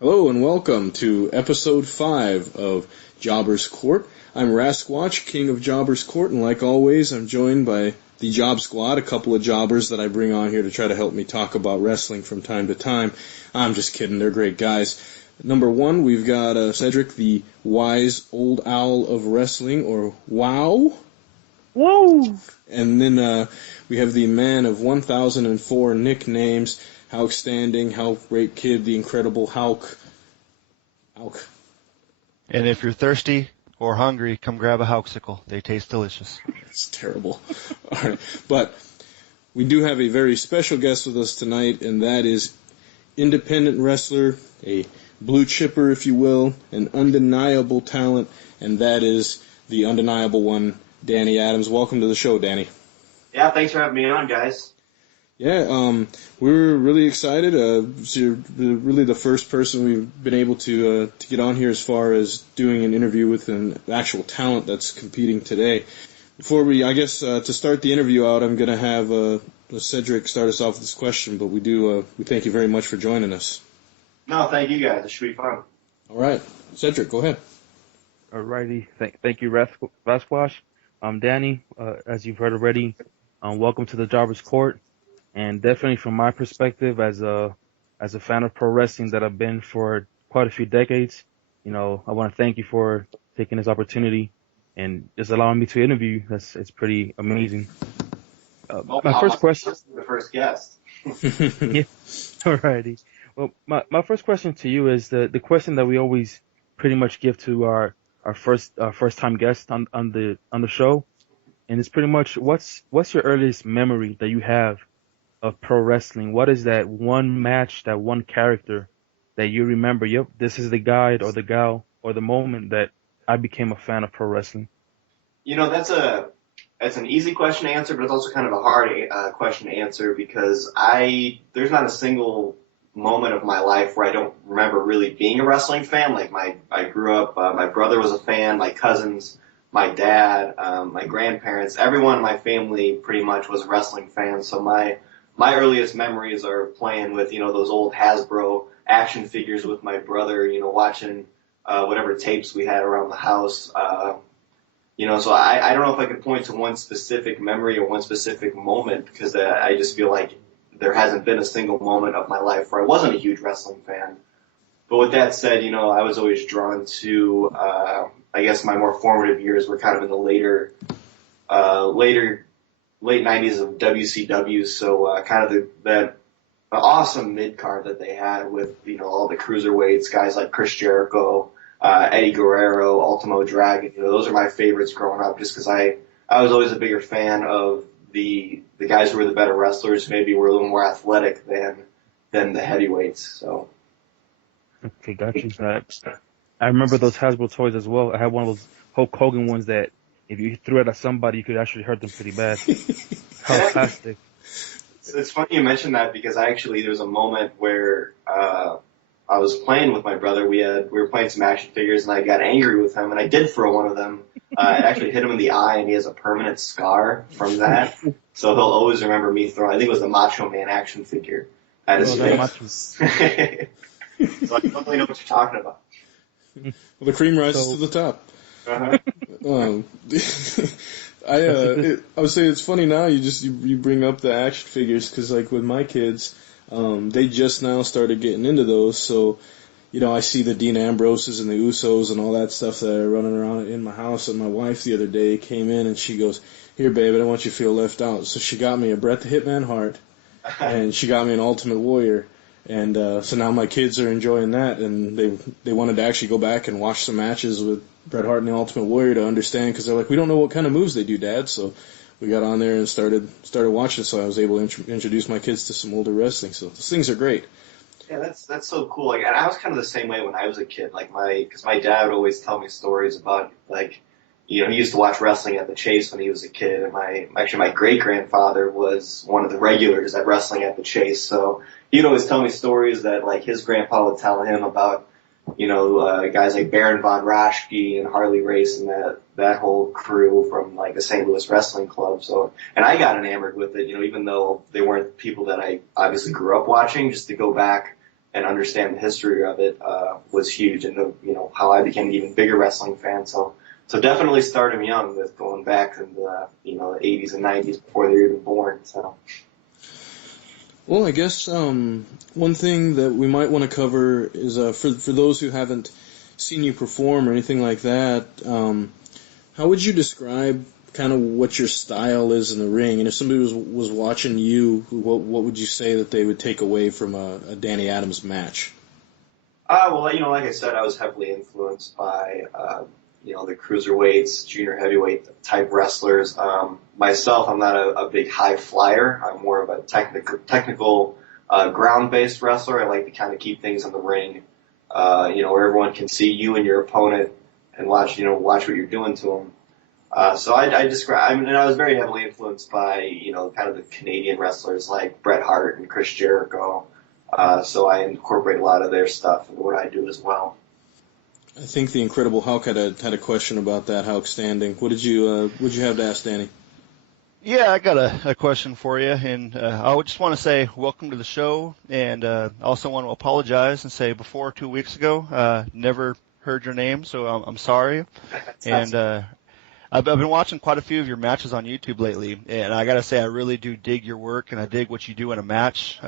Hello and welcome to episode 5 of Jobber's Court. I'm Rasquatch, King of Jobber's Court, and like always, I'm joined by the Job Squad, a couple of jobbers that I bring on here to try to help me talk about wrestling from time to time. I'm just kidding, they're great guys. Number 1, we've got Cedric, the wise old owl of wrestling, or WOW. Whoa! And then we have the man of 1004 nicknames, Hulk Standing, Hulk Great Kid, the Incredible Hulk. And if you're thirsty or hungry, come grab a Hulksicle. They taste delicious. It's terrible. All right. But we do have a very special guest with us tonight, and that is independent wrestler, a blue chipper, if you will, an undeniable talent, and that is the undeniable one, Danny Adams. Welcome to the show, Danny. Yeah, thanks for having me on, guys. Yeah, we're really excited. So you're really the first person we've been able to get on here as far as doing an interview with an actual talent that's competing today. Before to start the interview out, I'm going to have Cedric start us off with this question, but we thank you very much for joining us. No, thank you guys. It should be fun. All right. Cedric, go ahead. Alrighty. Thank you, Rasquatch. Danny, as you've heard already, welcome to the Jobber's Court. And definitely from my perspective as a fan of pro wrestling that I've been for quite a few decades, I want to thank you for taking this opportunity and just allowing me to interview you. It's pretty amazing. My first question. The first guest. Yeah. Alrighty. Well, my first question to you is the question that we always pretty much give to our first time guest on the show, and it's pretty much what's your earliest memory that you have of pro wrestling? What is that one match, that one character that you remember? Yep, this is the guy or the gal or the moment that I became a fan of pro wrestling. That's an easy question to answer, but it's also kind of a hard question to answer because there's not a single moment of my life where I don't remember really being a wrestling fan. Like I grew up, my brother was a fan, my cousins, my dad, my grandparents, everyone in my family pretty much was a wrestling fan. So my earliest memories are playing with, those old Hasbro action figures with my brother, watching whatever tapes we had around the house. So I don't know if I could point to one specific memory or one specific moment because I just feel like there hasn't been a single moment of my life where I wasn't a huge wrestling fan. But with that said, I was always drawn to, I guess my more formative years were kind of in the late 90s of WCW, so kind of that awesome mid-card that they had with, all the cruiserweights, guys like Chris Jericho, Eddie Guerrero, Ultimo Dragon. Those are my favorites growing up just because I was always a bigger fan of the guys who were the better wrestlers, maybe were a little more athletic than the heavyweights. So. Okay, got you. I remember those Hasbro toys as well. I had one of those Hulk Hogan ones that if you threw it at somebody, you could actually hurt them pretty bad. How plastic. It's funny you mentioned that because there was a moment where I was playing with my brother. We were playing some action figures, and I got angry with him, and I did throw one of them. It actually hit him in the eye, and he has a permanent scar from that. So he'll always remember me throwing. I think it was the Macho Man action figure at his face. So I don't really know what you're talking about. Well, the cream rises to the top. Uh-huh. I would say it's funny now you bring up the action figures because like with my kids, they just now started getting into those. So, I see the Dean Ambroses and the Usos and all that stuff that are running around in my house. And my wife the other day came in and she goes, "Here, babe, I don't want you to feel left out." So she got me a Bret the Hitman Hart, and she got me an Ultimate Warrior. And so now my kids are enjoying that, and they wanted to actually go back and watch some matches with Bret Hart and the Ultimate Warrior to understand, because they're like, we don't know what kind of moves they do, Dad. So we got on there and started watching, so I was able to introduce my kids to some older wrestling. So those things are great. Yeah, that's so cool. Like, and I was kind of the same way when I was a kid. Like because my dad would always tell me stories about he used to watch wrestling at the Chase when he was a kid, and my great grandfather was one of the regulars at wrestling at the Chase. So he'd always tell me stories that like his grandpa would tell him about, guys like Baron von Raschke and Harley Race and that whole crew from like the St. Louis Wrestling Club. So, and I got enamored with it, even though they weren't people that I obviously grew up watching, just to go back and understand the history of it, was huge, and how I became an even bigger wrestling fan. So definitely started young with going back in the 80s and 90s before they were even born. So. Well, I guess one thing that we might want to cover is for those who haven't seen you perform or anything like that, how would you describe kind of what your style is in the ring? And if somebody was watching you, what would you say that they would take away from a Danny Adams match? Well, like I said, I was heavily influenced by, the cruiserweights, junior heavyweight type wrestlers. Myself, I'm not a big high flyer. I'm more of a technical, ground-based wrestler. I like to kind of keep things in the ring, where everyone can see you and your opponent and watch what you're doing to them. So I was very heavily influenced by, kind of the Canadian wrestlers like Bret Hart and Chris Jericho. So I incorporate a lot of their stuff into what I do as well. I think the Incredible Hulk had a question about that. Hulk standing. What did you have to ask Danny? Yeah, I got a question for you, and I would just want to say welcome to the show, and also want to apologize and say before 2 weeks ago, never heard your name, so I'm sorry. And I've been watching quite a few of your matches on YouTube lately, and I gotta say I really do dig your work, and I dig what you do in a match.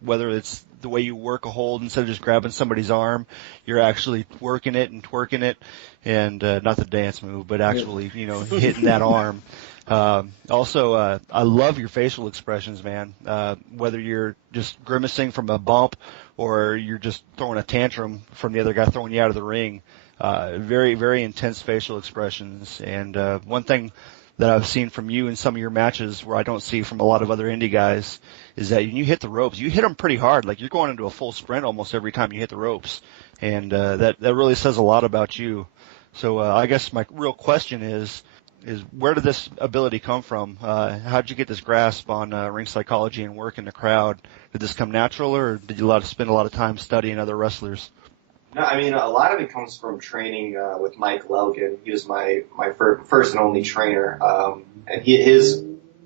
Whether it's the way you work a hold instead of just grabbing somebody's arm, you're actually working it and twerking it, and not the dance move, but actually, hitting that arm. Also, I love your facial expressions, man. Whether you're just grimacing from a bump or you're just throwing a tantrum from the other guy throwing you out of the ring. Very, very intense facial expressions. And one thing that I've seen from you in some of your matches where I don't see from a lot of other indie guys is that when you hit the ropes, you hit them pretty hard. Like you're going into a full sprint almost every time you hit the ropes. And that really says a lot about you. So I guess my real question is where did this ability come from? How did you get this grasp on ring psychology and work in the crowd? Did this come natural, or did you spend a lot of time studying other wrestlers? No, I mean, a lot of it comes from training with Mike Lelkin. He was my first and only trainer. And his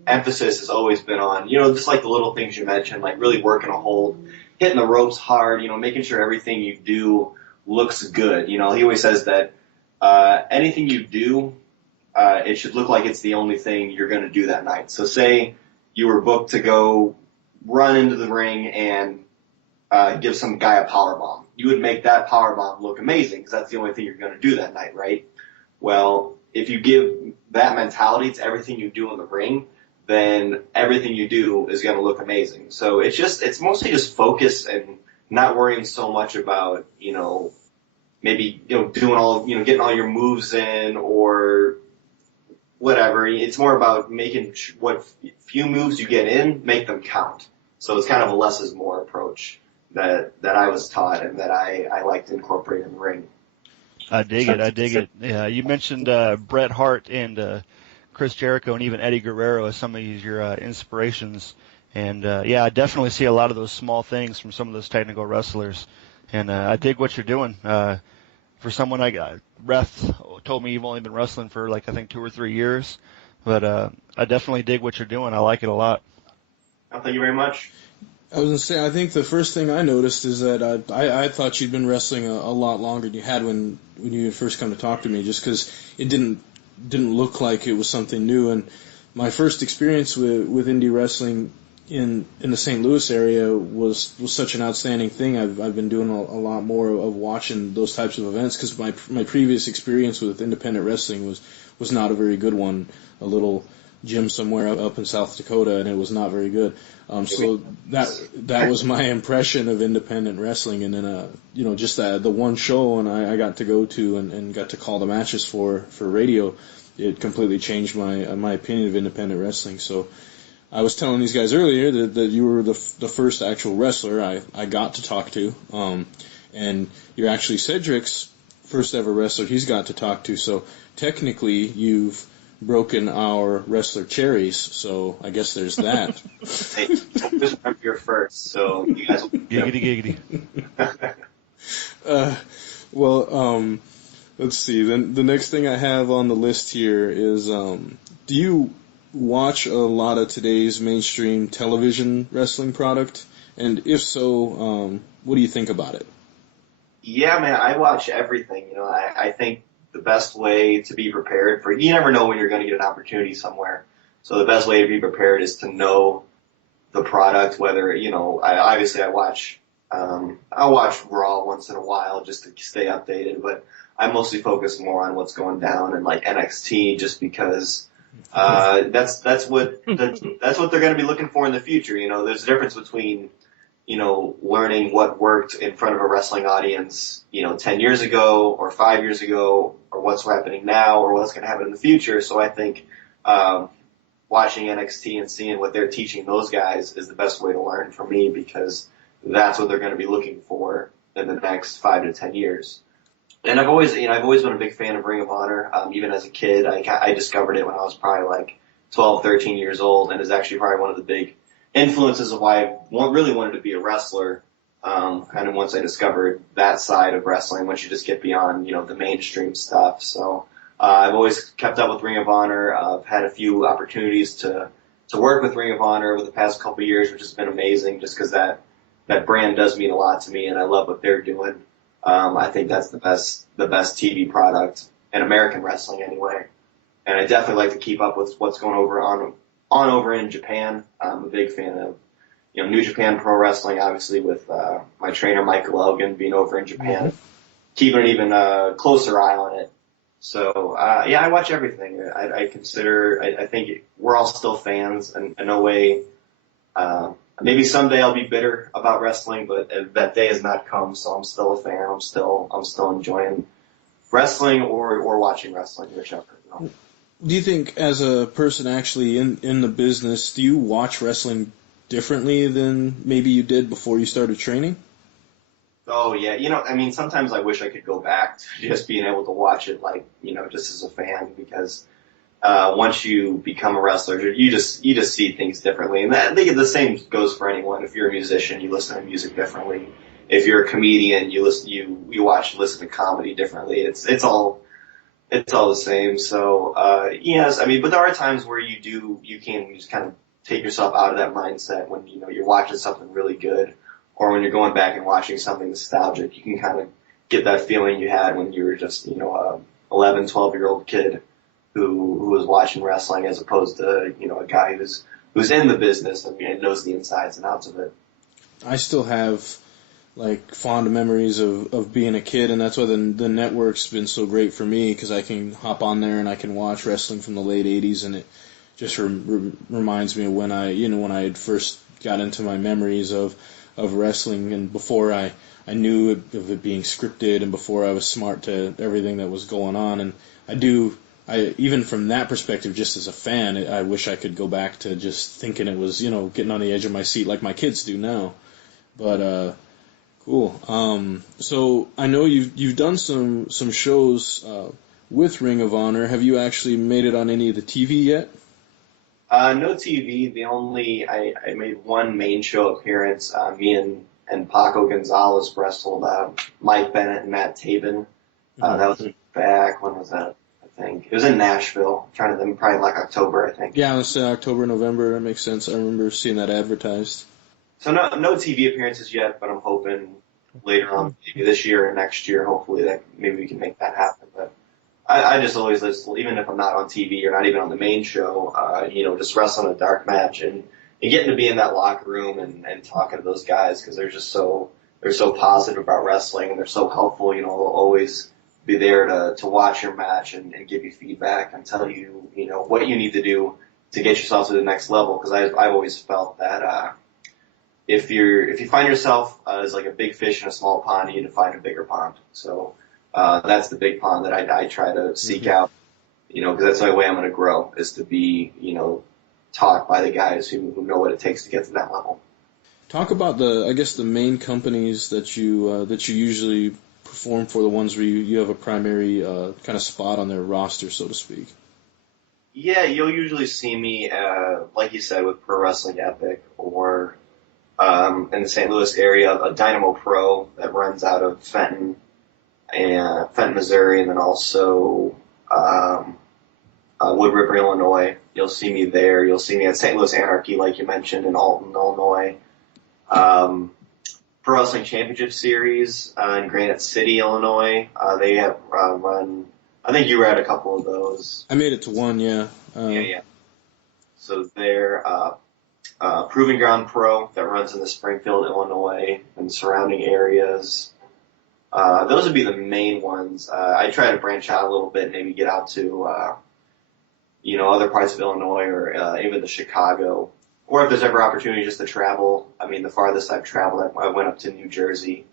emphasis has always been on, just like the little things you mentioned, like really working a hold, hitting the ropes hard, making sure everything you do looks good. He always says that anything you do, it should look like it's the only thing you're going to do that night. So say you were booked to go run into the ring and give some guy a power bomb. You would make that power bomb look amazing because that's the only thing you're going to do that night, right? Well, if you give that mentality to everything you do in the ring, then everything you do is going to look amazing. So it's mostly just focus and not worrying so much about, maybe, doing all, getting all your moves in or whatever. It's more about making what few moves you get in, make them count. So it's kind of a less is more approach that I was taught and that I like to incorporate in the ring. I dig it. Yeah, you mentioned Bret Hart and Chris Jericho and even Eddie Guerrero as some of your inspirations. And I definitely see a lot of those small things from some of those technical wrestlers. And I dig what you're doing. For someone Ref told me you've only been wrestling for I think 2 or 3 years. But I definitely dig what you're doing. I like it a lot. Well, thank you very much. I was going to say, I think the first thing I noticed is that I thought you'd been wrestling a lot longer than you had when you had first come to talk to me, just because it didn't look like it was something new. And my first experience with indie wrestling in the St. Louis area was such an outstanding thing. I've been doing a lot more of watching those types of events because my previous experience with independent wrestling was not a very good one. A little gym somewhere up in South Dakota, and it was not very good. So that was my impression of independent wrestling, and then just the one show and I got to go to and got to call the matches for radio. It completely changed my opinion of independent wrestling. So I was telling these guys earlier that you were the first actual wrestler I got to talk to, and you're actually Cedric's first ever wrestler he's got to talk to. So technically you've broken our wrestler cherries, so I guess there's that. Hey, just remember you're first, so you guys will Giggity. Let's see. Then the next thing I have on the list here is, do you watch a lot of today's mainstream television wrestling product? And if so, what do you think about it? Yeah, man, I watch everything. I think the best way to be prepared you never know when you're going to get an opportunity somewhere. So the best way to be prepared is to know the product, whether, I watch, I'll watch Raw once in a while just to stay updated, but I mostly focus more on what's going down in like NXT just because, that's what they're going to be looking for in the future. There's a difference between, learning what worked in front of a wrestling audience, 10 years ago or 5 years ago or what's happening now or what's going to happen in the future. So I think, watching NXT and seeing what they're teaching those guys is the best way to learn for me because that's what they're going to be looking for in the next 5 to 10 years. And I've always been a big fan of Ring of Honor. Even as a kid, I discovered it when I was probably like 12, 13 years old, and is actually probably one of the big influences of why I really wanted to be a wrestler. Kind of once I discovered that side of wrestling, once you just get beyond, the mainstream stuff. So, I've always kept up with Ring of Honor. I've had a few opportunities to work with Ring of Honor over the past couple of years, which has been amazing just because that brand does mean a lot to me and I love what they're doing. I think that's the best TV product in American wrestling anyway. And I definitely like to keep up with what's going over in Japan. I'm a big fan of, New Japan Pro Wrestling, obviously with, my trainer Michael Elgin being over in Japan, keeping an even, closer eye on it. So, I watch everything. I think we're all still fans and in no way, maybe someday I'll be bitter about wrestling, but that day has not come, so I'm still a fan. I'm still enjoying wrestling or watching wrestling, whichever. Do you think, as a person actually in the business, do you watch wrestling differently than maybe you did before you started training? Oh yeah, sometimes I wish I could go back to just being able to watch it like, just as a fan because once you become a wrestler, you just see things differently. And I think the same goes for anyone. If you're a musician, you listen to music differently. If you're a comedian, you watch and listen to comedy differently. It's all the same. So, yes, but there are times where you can just kind of take yourself out of that mindset when, you're watching something really good or when you're going back and watching something nostalgic. You can kind of get that feeling you had when you were just, a 11, 12-year-old kid who was watching wrestling as opposed to, a guy who's in the business and knows the insides and outs of it. I still have like fond memories of being a kid, and that's why the network's been so great for me because I can hop on there and I can watch wrestling from the late '80s, and it just reminds me of when I had first got into my memories of wrestling, and before I knew of it being scripted, and before I was smart to everything that was going on, and I even from that perspective, just as a fan, I wish I could go back to just thinking it was, getting on the edge of my seat like my kids do now. But cool. So I know you've done some shows with Ring of Honor. Have you actually made it on any of the TV yet? No TV. I made one main show appearance. Me and Paco Gonzalez wrestled Mike Bennett and Matt Taven. That was back. When was that? I think it was in Nashville. I'm trying to think, probably like October, I think. Yeah, let's say October, November. That makes sense. I remember seeing that advertised. So no TV appearances yet, but I'm hoping later on, maybe this year or next year, hopefully that maybe we can make that happen. But I just always listen, even if I'm not on TV or not even on the main show, just wrestling a dark match and getting to be in that locker room and talking to those guys because they're so positive about wrestling and they're so helpful. They'll always be there to watch your match and give you feedback and tell you, what you need to do to get yourself to the next level. Because I've always felt that if you find yourself as like a big fish in a small pond, you need to find a bigger pond. So that's the big pond that I try to seek out, because that's the only way I'm going to grow is to be, taught by the guys who know what it takes to get to that level. Talk about the main companies that you usually perform for, the ones where you have a primary kind of spot on their roster, so to speak. Yeah, you'll usually see me, like you said, with Pro Wrestling Epic or in the St. Louis area, a Dynamo Pro that runs out of Fenton, Missouri, and then also Wood River, Illinois. You'll see me there. You'll see me at St. Louis Anarchy, like you mentioned, in Alton, Illinois. Pro Wrestling Championship Series in Granite City, Illinois. They have run. I think you were at a couple of those. I made it to one, yeah. Yeah. So they're Proving Ground Pro that runs in the Springfield, Illinois, and surrounding areas. Those would be the main ones. I try to branch out a little bit, maybe get out to other parts of Illinois or even the Chicago. Or if there's ever opportunity just to travel. I mean, the farthest I've traveled, I went up to New Jersey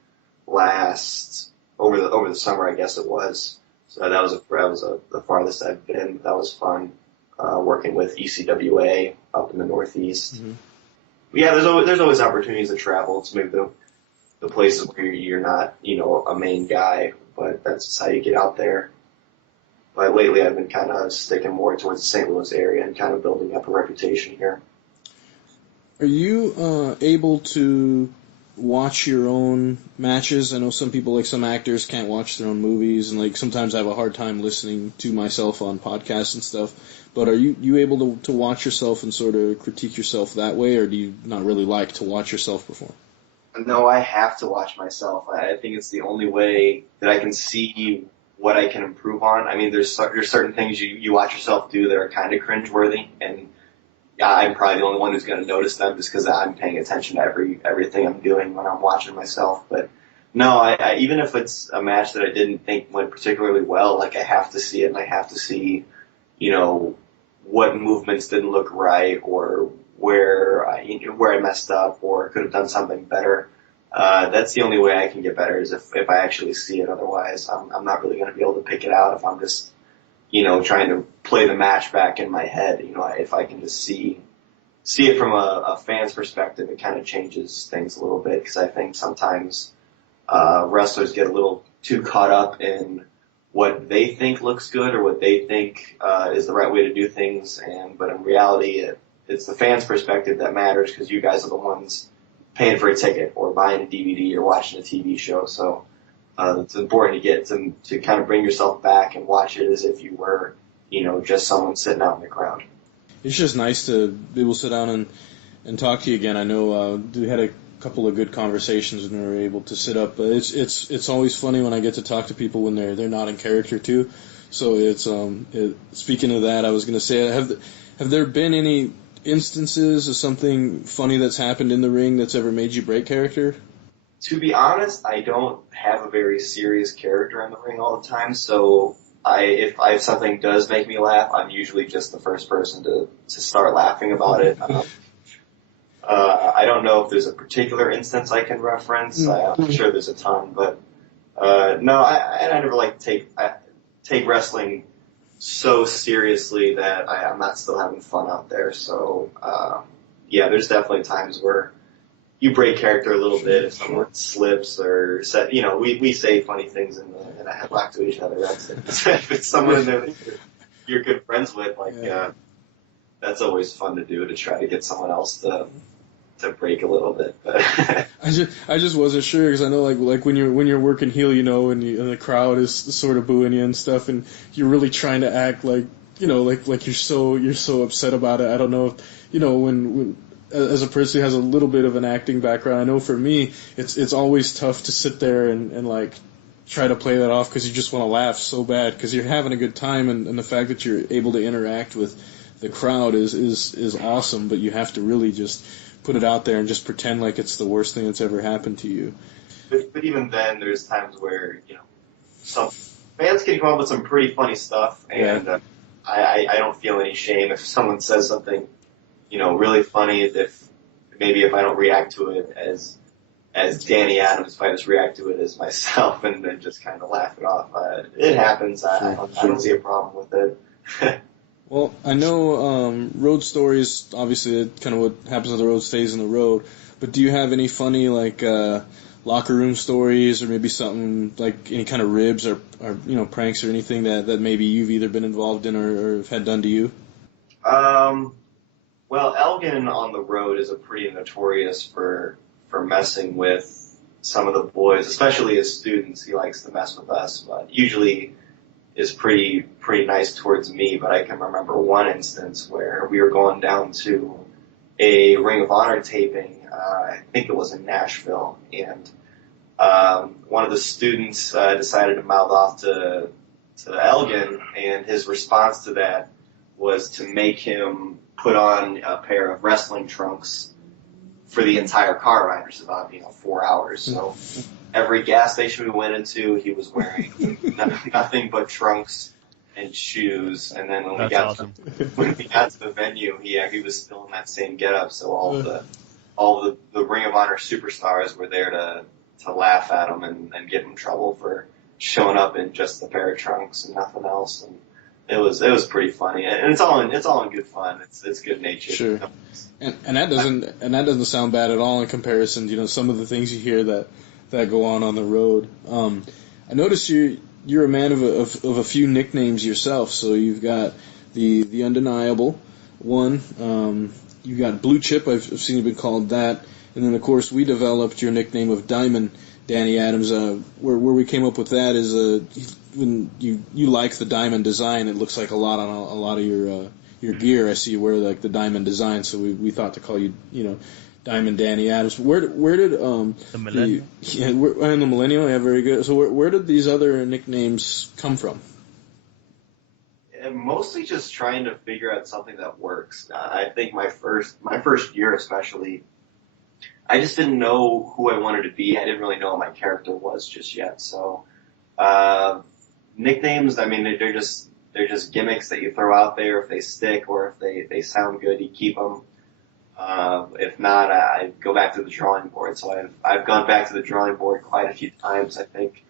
over the summer, I guess it was. So that was the farthest I've been. That was fun. Working with ECWA up in the Northeast. Mm-hmm. But yeah, there's always opportunities to travel to maybe the places where you're not, a main guy, but that's just how you get out there. But lately I've been kind of sticking more towards the St. Louis area and kind of building up a reputation here. Are you able to watch your own matches? I know some people, like some actors, can't watch their own movies, and like sometimes I have a hard time listening to myself on podcasts and stuff. But are you able to watch yourself and sort of critique yourself that way, or do you not really like to watch yourself perform? No, I have to watch myself. I think it's the only way that I can see what I can improve on. I mean, there's certain things you watch yourself do that are kind of cringeworthy, and I'm probably the only one who's going to notice them just because I'm paying attention to everything I'm doing when I'm watching myself. But no, I even if it's a match that I didn't think went particularly well, like I have to see it and I have to see, what movements didn't look right or where I messed up or could have done something better. That's the only way I can get better is if I actually see it. Otherwise, I'm not really going to be able to pick it out if I'm just, trying to play the match back in my head. If I can just see it from a fan's perspective, it kind of changes things a little bit because I think sometimes wrestlers get a little too caught up in what they think looks good or what they think is the right way to do things, but in reality, it's the fan's perspective that matters because you guys are the ones paying for a ticket or buying a DVD or watching a TV show. So it's important to get to kind of bring yourself back and watch it as if you were, just someone sitting out in the crowd. It's just nice to be able to sit down and talk to you again. I know we had a couple of good conversations when we were able to sit up, but it's always funny when I get to talk to people when they're not in character too. So speaking of that, I was going to say, have there been any instances of something funny that's happened in the ring that's ever made you break character? To be honest, I don't have a very serious character in the ring all the time, so if something does make me laugh, I'm usually just the first person to start laughing about it. I don't know if there's a particular instance I can reference. I'm sure there's a ton, but no, I never like to take wrestling so seriously that I'm not still having fun out there. So yeah, there's definitely times where you break character a little bit if someone slips or we say funny things in a headlock to each other. If it's someone that you're good friends with, that's always fun to do, to try to get someone else to break a little bit. But I just wasn't sure because I know like when you're working heel, and the crowd is sort of booing you and stuff, and you're really trying to act like like you're so upset about it. I don't know if when as a person who has a little bit of an acting background, I know for me it's always tough to sit there and like try to play that off because you just want to laugh so bad because you're having a good time, and the fact that you're able to interact with the crowd is awesome, but you have to really just put it out there and just pretend like it's the worst thing that's ever happened to you. But even then, there's times where, some fans can come up with some pretty funny stuff, and I don't feel any shame if someone says something, really funny, if I don't react to it as Danny Adams, if I just react to it as myself and then just kind of laugh it off. It happens. I don't see a problem with it. Well, I know road stories, obviously kind of what happens on the road stays on the road, but do you have any funny locker room stories or maybe something like any kind of ribs or pranks or anything that maybe you've either been involved in or have had done to you? Well, Elgin on the road is a pretty notorious for messing with some of the boys, especially as students. He likes to mess with us, but usually is pretty nice towards me. But I can remember one instance where we were going down to a Ring of Honor taping. I think it was in Nashville, and one of the students decided to mouth off to Elgin, and his response to that was to make him put on a pair of wrestling trunks for the entire car ride, which is about 4 hours. So every gas station we went into, he was wearing nothing but trunks and shoes. And then when we got to the venue, he was still in that same getup. So all the Ring of Honor superstars were there to laugh at him and give him trouble for showing up in just a pair of trunks and nothing else. And it was pretty funny, and it's all in good fun. It's good natured. Sure. And that doesn't sound bad at all in comparison to some of the things you hear that go on the road. I noticed you're a man of a few nicknames yourself. So you've got the undeniable one. You've got Blue Chip. I've seen you been called that, and then of course we developed your nickname of Diamond Danny Adams. Where we came up with that is when you like the diamond design, it looks like a lot on a lot of your gear. I see you wear like the diamond design, so we thought to call you Diamond Danny Adams. Where did the millennial? And the millennial, yeah, very good. So where did these other nicknames come from? Mostly just trying to figure out something that works. I think my first year especially, I just didn't know who I wanted to be. I didn't really know what my character was just yet. So nicknames, I mean, they're just gimmicks that you throw out there. If they stick or if they sound good, you keep them. If not, I go back to the drawing board. So I've gone back to the drawing board quite a few times. I think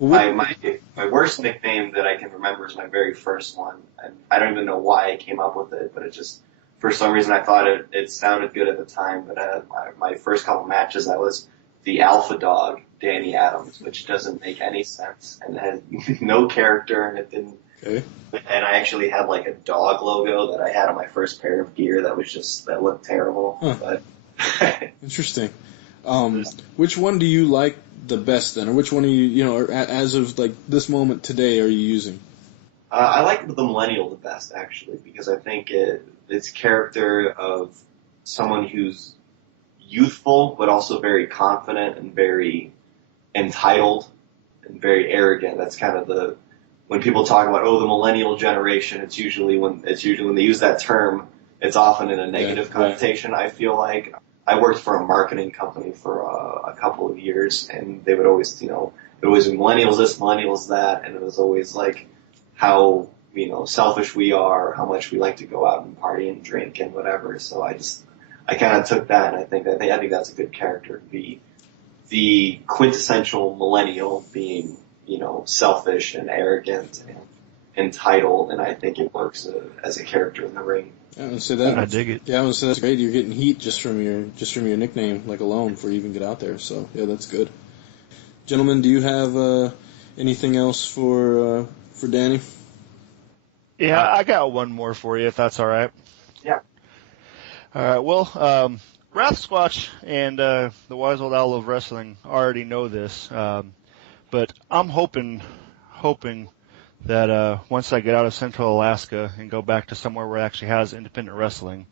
my worst nickname that I can remember is my very first one, and I don't even know why I came up with it, but it just for some reason I thought it sounded good at the time. But my first couple matches, I was the Alpha Dog Danny Adams, which doesn't make any sense and has no character, and it didn't. Okay. And I actually had like a dog logo that I had on my first pair of gear that looked terrible. Huh. But interesting. Which one do you like the best then, or which one are you as of like this moment today are you using? I like the millennial the best actually, because I think it's character of someone who's youthful but also very confident and very entitled and very arrogant. That's kind of when people talk about the millennial generation, it's usually when they use that term, it's often in a negative connotation. Right. I feel like I worked for a marketing company for a couple of years, and they would always, it was millennials this, millennials that, and it was always like how selfish we are, how much we like to go out and party and drink and whatever. So I kind of took that, and I think that's a good character to be the quintessential millennial being selfish and arrogant and entitled, and I think it works as a character in the ring. I dig it. Yeah, I would say that's great. You're getting heat just from your nickname, like alone, before you even get out there. So yeah, that's good. Gentlemen, do you have anything else for Danny? Yeah, I got one more for you, if that's all right. Yeah. All right. Well, Wrath Squatch and the Wise Old Owl of Wrestling already know this, but I'm hoping that once I get out of Central Alaska and go back to somewhere where it actually has independent wrestling,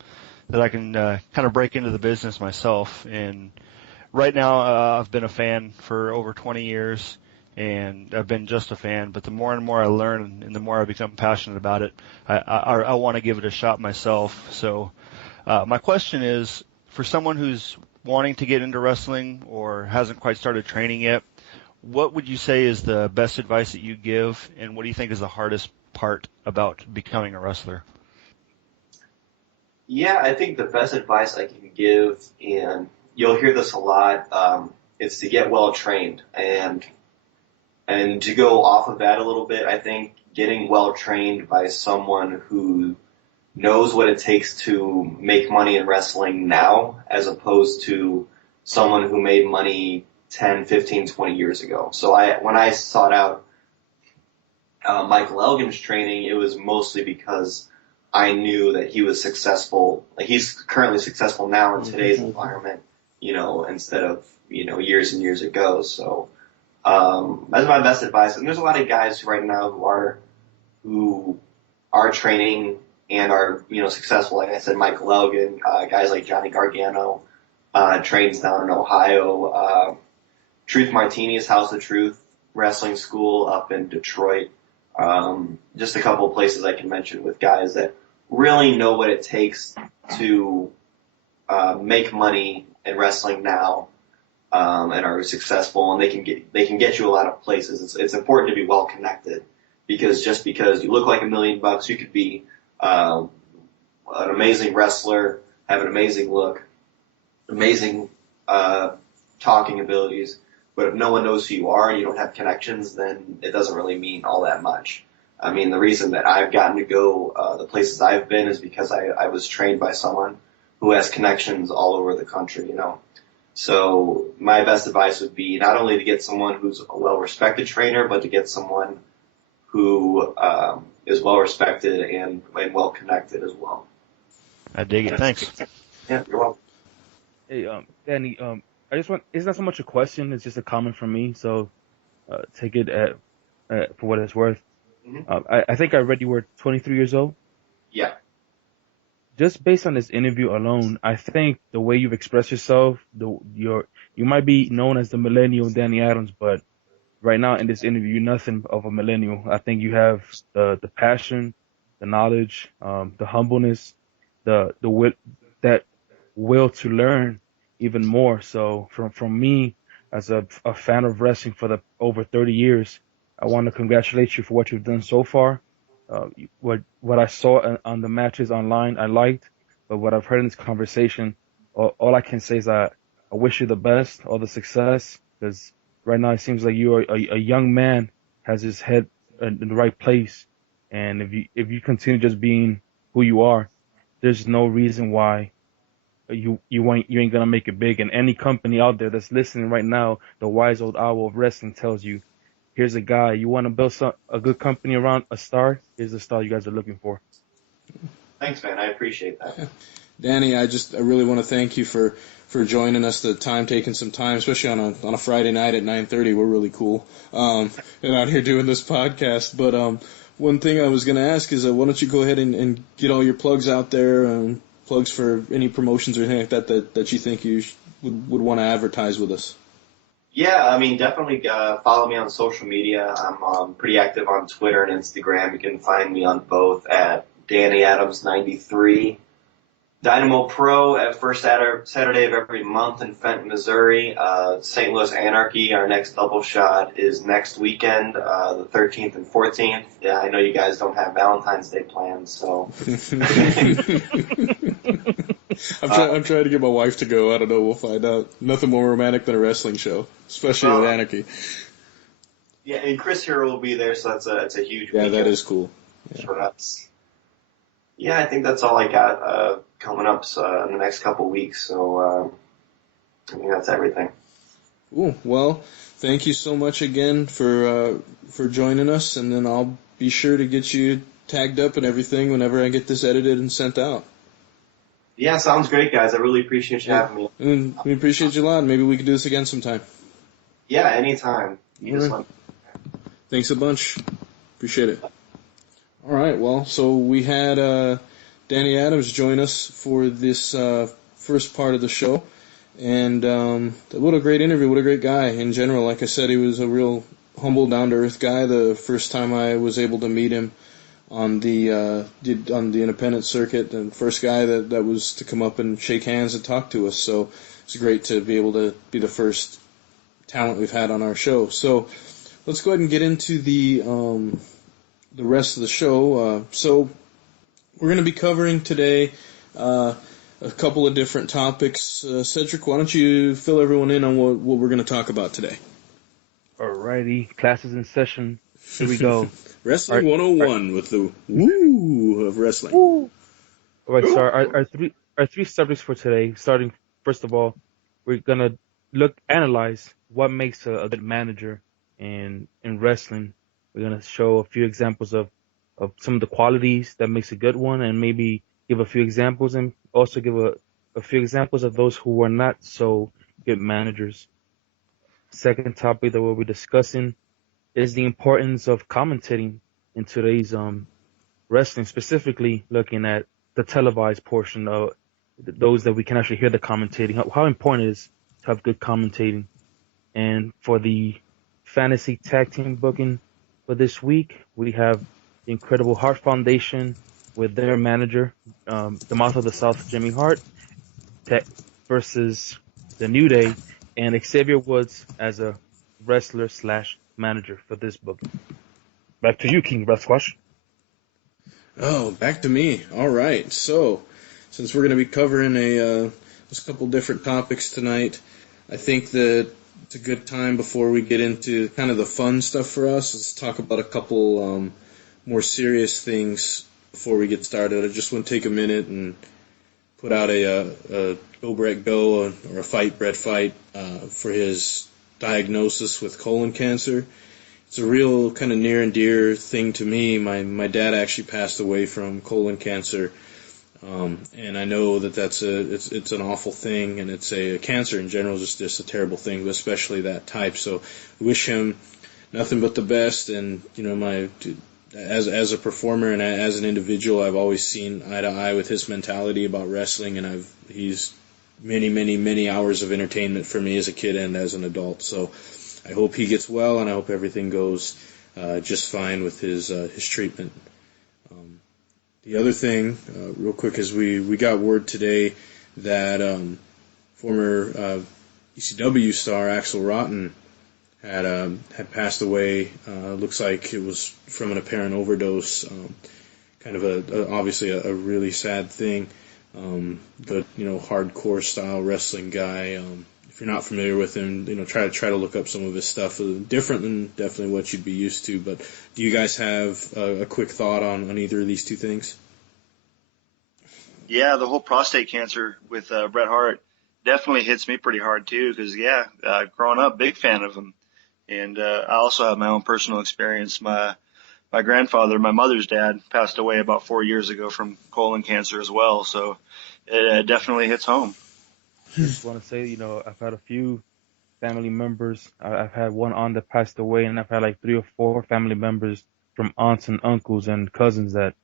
that I can kind of break into the business myself. And right now, I've been a fan for over 20 years, and I've been just a fan. But the more and more I learn, and the more I become passionate about it, I want to give it a shot myself. So my question is, for someone who's wanting to get into wrestling or hasn't quite started training yet, what would you say is the best advice that you give, and what do you think is the hardest part about becoming a wrestler? Yeah, I think the best advice I can give, and you'll hear this a lot, is to get well trained. And to go off of that a little bit, I think getting well trained by someone who knows what it takes to make money in wrestling now, as opposed to someone who made money 10, 15, 20 years ago. So when I sought out Michael Elgin's training, it was mostly because I knew that he was successful. Like, he's currently successful now in today's environment, instead of, years and years ago. So that's my best advice. And there's a lot of guys right now who are training and are, successful. Like I said, Michael Elgin, guys like Johnny Gargano, trains down in Ohio, Truth Martini's House of Truth Wrestling School up in Detroit. Just a couple of places I can mention with guys that really know what it takes to make money in wrestling now, and are successful, and they can get you a lot of places. It's important to be well connected, because just because you look like $1 million, you could be an amazing wrestler, have an amazing look, amazing talking abilities, but if no one knows who you are and you don't have connections, then it doesn't really mean all that much. I mean, the reason that I've gotten to go the places I've been is because I was trained by someone who has connections all over the country, So my best advice would be not only to get someone who's a well-respected trainer, but to get someone who is well-respected and well-connected as well. I dig it. Thanks. Yeah, you're welcome. Hey, Danny, it's not so much a question, it's just a comment from me, so take it for what it's worth. Mm-hmm. I think I read you were 23 years old. Yeah. Just based on this interview alone, I think the way you've expressed yourself, you might be known as the millennial Danny Adams, but right now in this interview, you're nothing of a millennial. I think you have the passion, the knowledge, the humbleness, the will, that will to learn even more. So from me, as a fan of wrestling for the over 30 years, I want to congratulate you for what you've done so far. What I saw on the matches online, I liked, but what I've heard in this conversation, all I can say is I wish you the best, all the success, because right now it seems like you are a young man, has his head in the right place, and if you continue just being who you are, there's no reason why you ain't gonna make it big. And any company out there that's listening right now, the wise old owl of wrestling tells you, here's a guy. You want to build a good company around a star? Here's the star you guys are looking for. Thanks, man. I appreciate that. Danny, I really want to thank you for joining us. Taking some time, especially on a Friday night at 9:30. We're really cool, and out here doing this podcast. But one thing I was going to ask is, why don't you go ahead and get all your plugs out there, plugs for any promotions or anything like that you think you would want to advertise with us. Yeah, I mean, definitely follow me on social media. I'm pretty active on Twitter and Instagram. You can find me on both at Danny Adams 93. Dynamo Pro at first Saturday of every month in Fenton, Missouri. St. Louis Anarchy, our next double shot is next weekend, the 13th and 14th. Yeah, I know you guys don't have Valentine's Day plans, so. I'm trying to get my wife to go. I don't know. We'll find out. Nothing more romantic than a wrestling show, especially with Anarchy. Yeah, and Chris Hero will be there, so that's a huge weekend. That is cool. Yeah. For us. Yeah, I think that's all I got coming up in the next couple weeks. So I think that's everything. Cool. Well, thank you so much again for joining us, and then I'll be sure to get you tagged up and everything whenever I get this edited and sent out. Yeah, sounds great, guys. I really appreciate you having me. And we appreciate you a lot. Maybe we could do this again sometime. Yeah, anytime. Thanks a bunch. Appreciate it. All right, well, so we had Danny Adams join us for this first part of the show, and what a great interview, what a great guy in general. Like I said, he was a real humble, down-to-earth guy. The first time I was able to meet him on the independent circuit, and first guy that was to come up and shake hands and talk to us, so it's great to be able to be the first talent we've had on our show. So let's go ahead and get into the rest of the show. So we're going to be covering today a couple of different topics. Cedric, why don't you fill everyone in on what we're going to talk about today? Alrighty, classes in session. Here we go. Wrestling 101 with the woo of wrestling. Woo. All right, so our three subjects for today. Starting first of all, we're gonna analyze what makes a good manager in wrestling. We're going to show a few examples of some of the qualities that makes a good one, and maybe give a few examples, and also give a few examples of those who are not so good managers. Second topic that we'll be discussing is the importance of commentating in today's wrestling, specifically looking at the televised portion of those that we can actually hear the commentating. How important it is to have good commentating. And for the fantasy tag team booking for this week, we have the incredible Hart Foundation with their manager, the Mouth of the South, Jimmy Hart, versus the New Day and Xavier Woods as a wrestler slash manager for this booking. Back to you, King Breath Squash. Oh, back to me. All right. So, since we're going to be covering just a couple different topics tonight, I think that it's a good time before we get into kind of the fun stuff for us. Let's talk about a couple more serious things before we get started. I just want to take a minute and put out a Go Brett Go or a Fight Brett Fight for his diagnosis with colon cancer. It's a real kind of near and dear thing to me. My dad actually passed away from colon cancer, and I know that it's an awful thing, and it's a cancer in general is just a terrible thing, but especially that type. So I wish him nothing but the best. And as a performer and as an individual, I've always seen eye to eye with his mentality about wrestling, and he's many hours of entertainment for me as a kid and as an adult. So I hope he gets well, and I hope everything goes just fine with his treatment. The other thing, real quick, is we got word today that former ECW star Axel Rotten had passed away. Looks like it was from an apparent overdose. Kind of obviously a really sad thing. But hardcore style wrestling guy. If you're not familiar with him, try to look up some of his stuff. Different than definitely what you'd be used to. But do you guys have a quick thought on either of these two things? Yeah, the whole prostate cancer with Bret Hart definitely hits me pretty hard too. Because growing up, big fan of him, and I also have my own personal experience. My grandfather, my mother's dad, passed away about 4 years ago from colon cancer as well. So it definitely hits home. I just want to say, I've had a few family members. I've had one aunt that passed away, and I've had like 3 or 4 family members from aunts and uncles and cousins that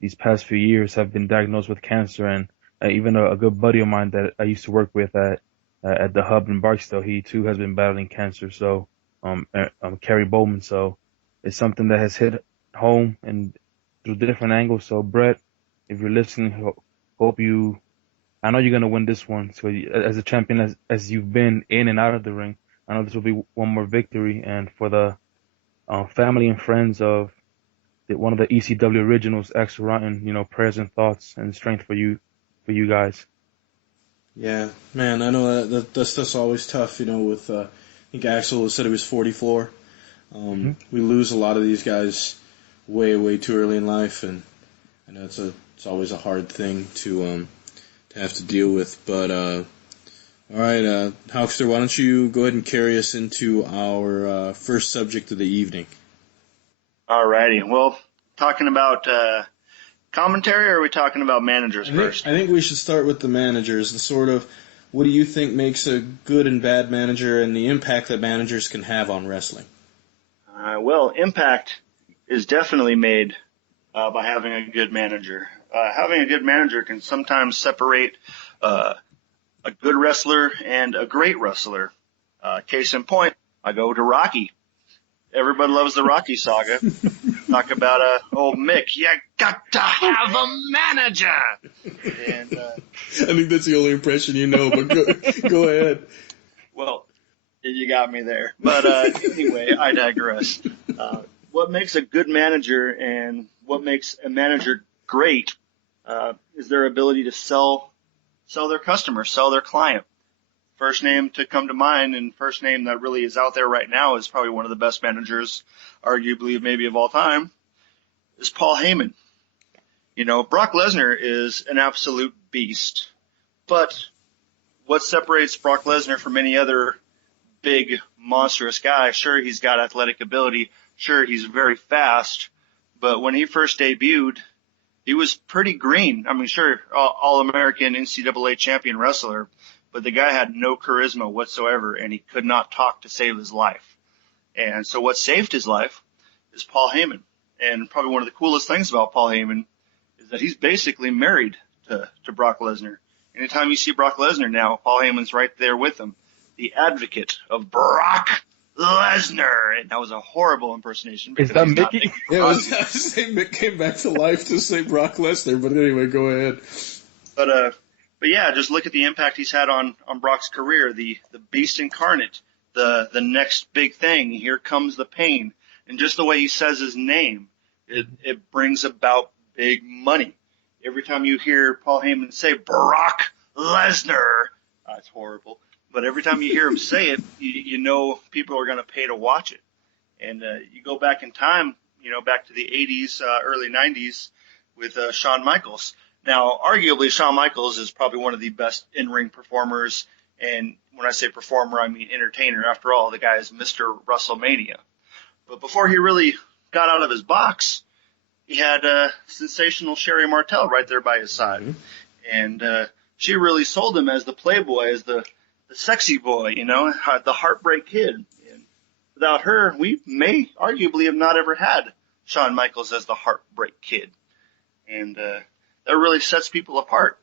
these past few years have been diagnosed with cancer. And even a good buddy of mine that I used to work with at the hub in Barksdale, he too has been battling cancer. So, Kerry Bowman. So it's something that has hit home and through different angles. So Brett, if you're listening, I know you're going to win this one. So as a champion, as you've been in and out of the ring, I know this will be one more victory. And for the family and friends of one of the ECW originals, Axel Rotten, prayers and thoughts and strength for you guys. Yeah, man, I know that's always tough, with, I think Axel said he was 44. We lose a lot of these guys way too early in life, and I know it's always a hard thing to have to deal with. But all right, Hawkster, why don't you go ahead and carry us into our first subject of the evening? Alrighty. Well, talking about commentary, or are we talking about managers first? I think we should start with the managers. The sort of, what do you think makes a good and bad manager, and the impact that managers can have on wrestling? Well, impact is definitely made by having a good manager. Having a good manager can sometimes separate a good wrestler and a great wrestler. Case in point, I go to Rocky. Everybody loves the Rocky saga. Talk about old Mick. You got to have a manager. And I think that's the only impression but go ahead. Well, you got me there. But anyway, I digress. What makes a good manager and what makes a manager great is their ability to sell their customer, sell their client. First name to come to mind, and first name that really is out there right now is probably one of the best managers, arguably maybe of all time, is Paul Heyman. Brock Lesnar is an absolute beast. But what separates Brock Lesnar from any other big, monstrous guy? Sure, he's got athletic ability. Sure, he's very fast. But when he first debuted, he was pretty green. I mean, sure, All-American NCAA champion wrestler, but the guy had no charisma whatsoever, and he could not talk to save his life. And so what saved his life is Paul Heyman. And probably one of the coolest things about Paul Heyman is that he's basically married to Brock Lesnar. Anytime you see Brock Lesnar now, Paul Heyman's right there with him. The advocate of Brock Lesnar. And that was a horrible impersonation. Is that Mickey? Yeah, I was saying Mick came back to life to say Brock Lesnar, but anyway, go ahead. But yeah, just look at the impact he's had on Brock's career. The beast incarnate, the next big thing. Here comes the pain. And just the way he says his name, it brings about big money. Every time you hear Paul Heyman say Brock Lesnar, it's horrible. But every time you hear him say it, you know people are going to pay to watch it. And you go back in time, back to the 80s, early 90s with Shawn Michaels. Now, arguably, Shawn Michaels is probably one of the best in-ring performers. And when I say performer, I mean entertainer. After all, the guy is Mr. WrestleMania. But before he really got out of his box, he had sensational Sherry Martel right there by his side. Mm-hmm. And she really sold him as the playboy, as the sexy boy, the heartbreak kid. And without her, we may arguably have not ever had Shawn Michaels as the heartbreak kid. And that really sets people apart.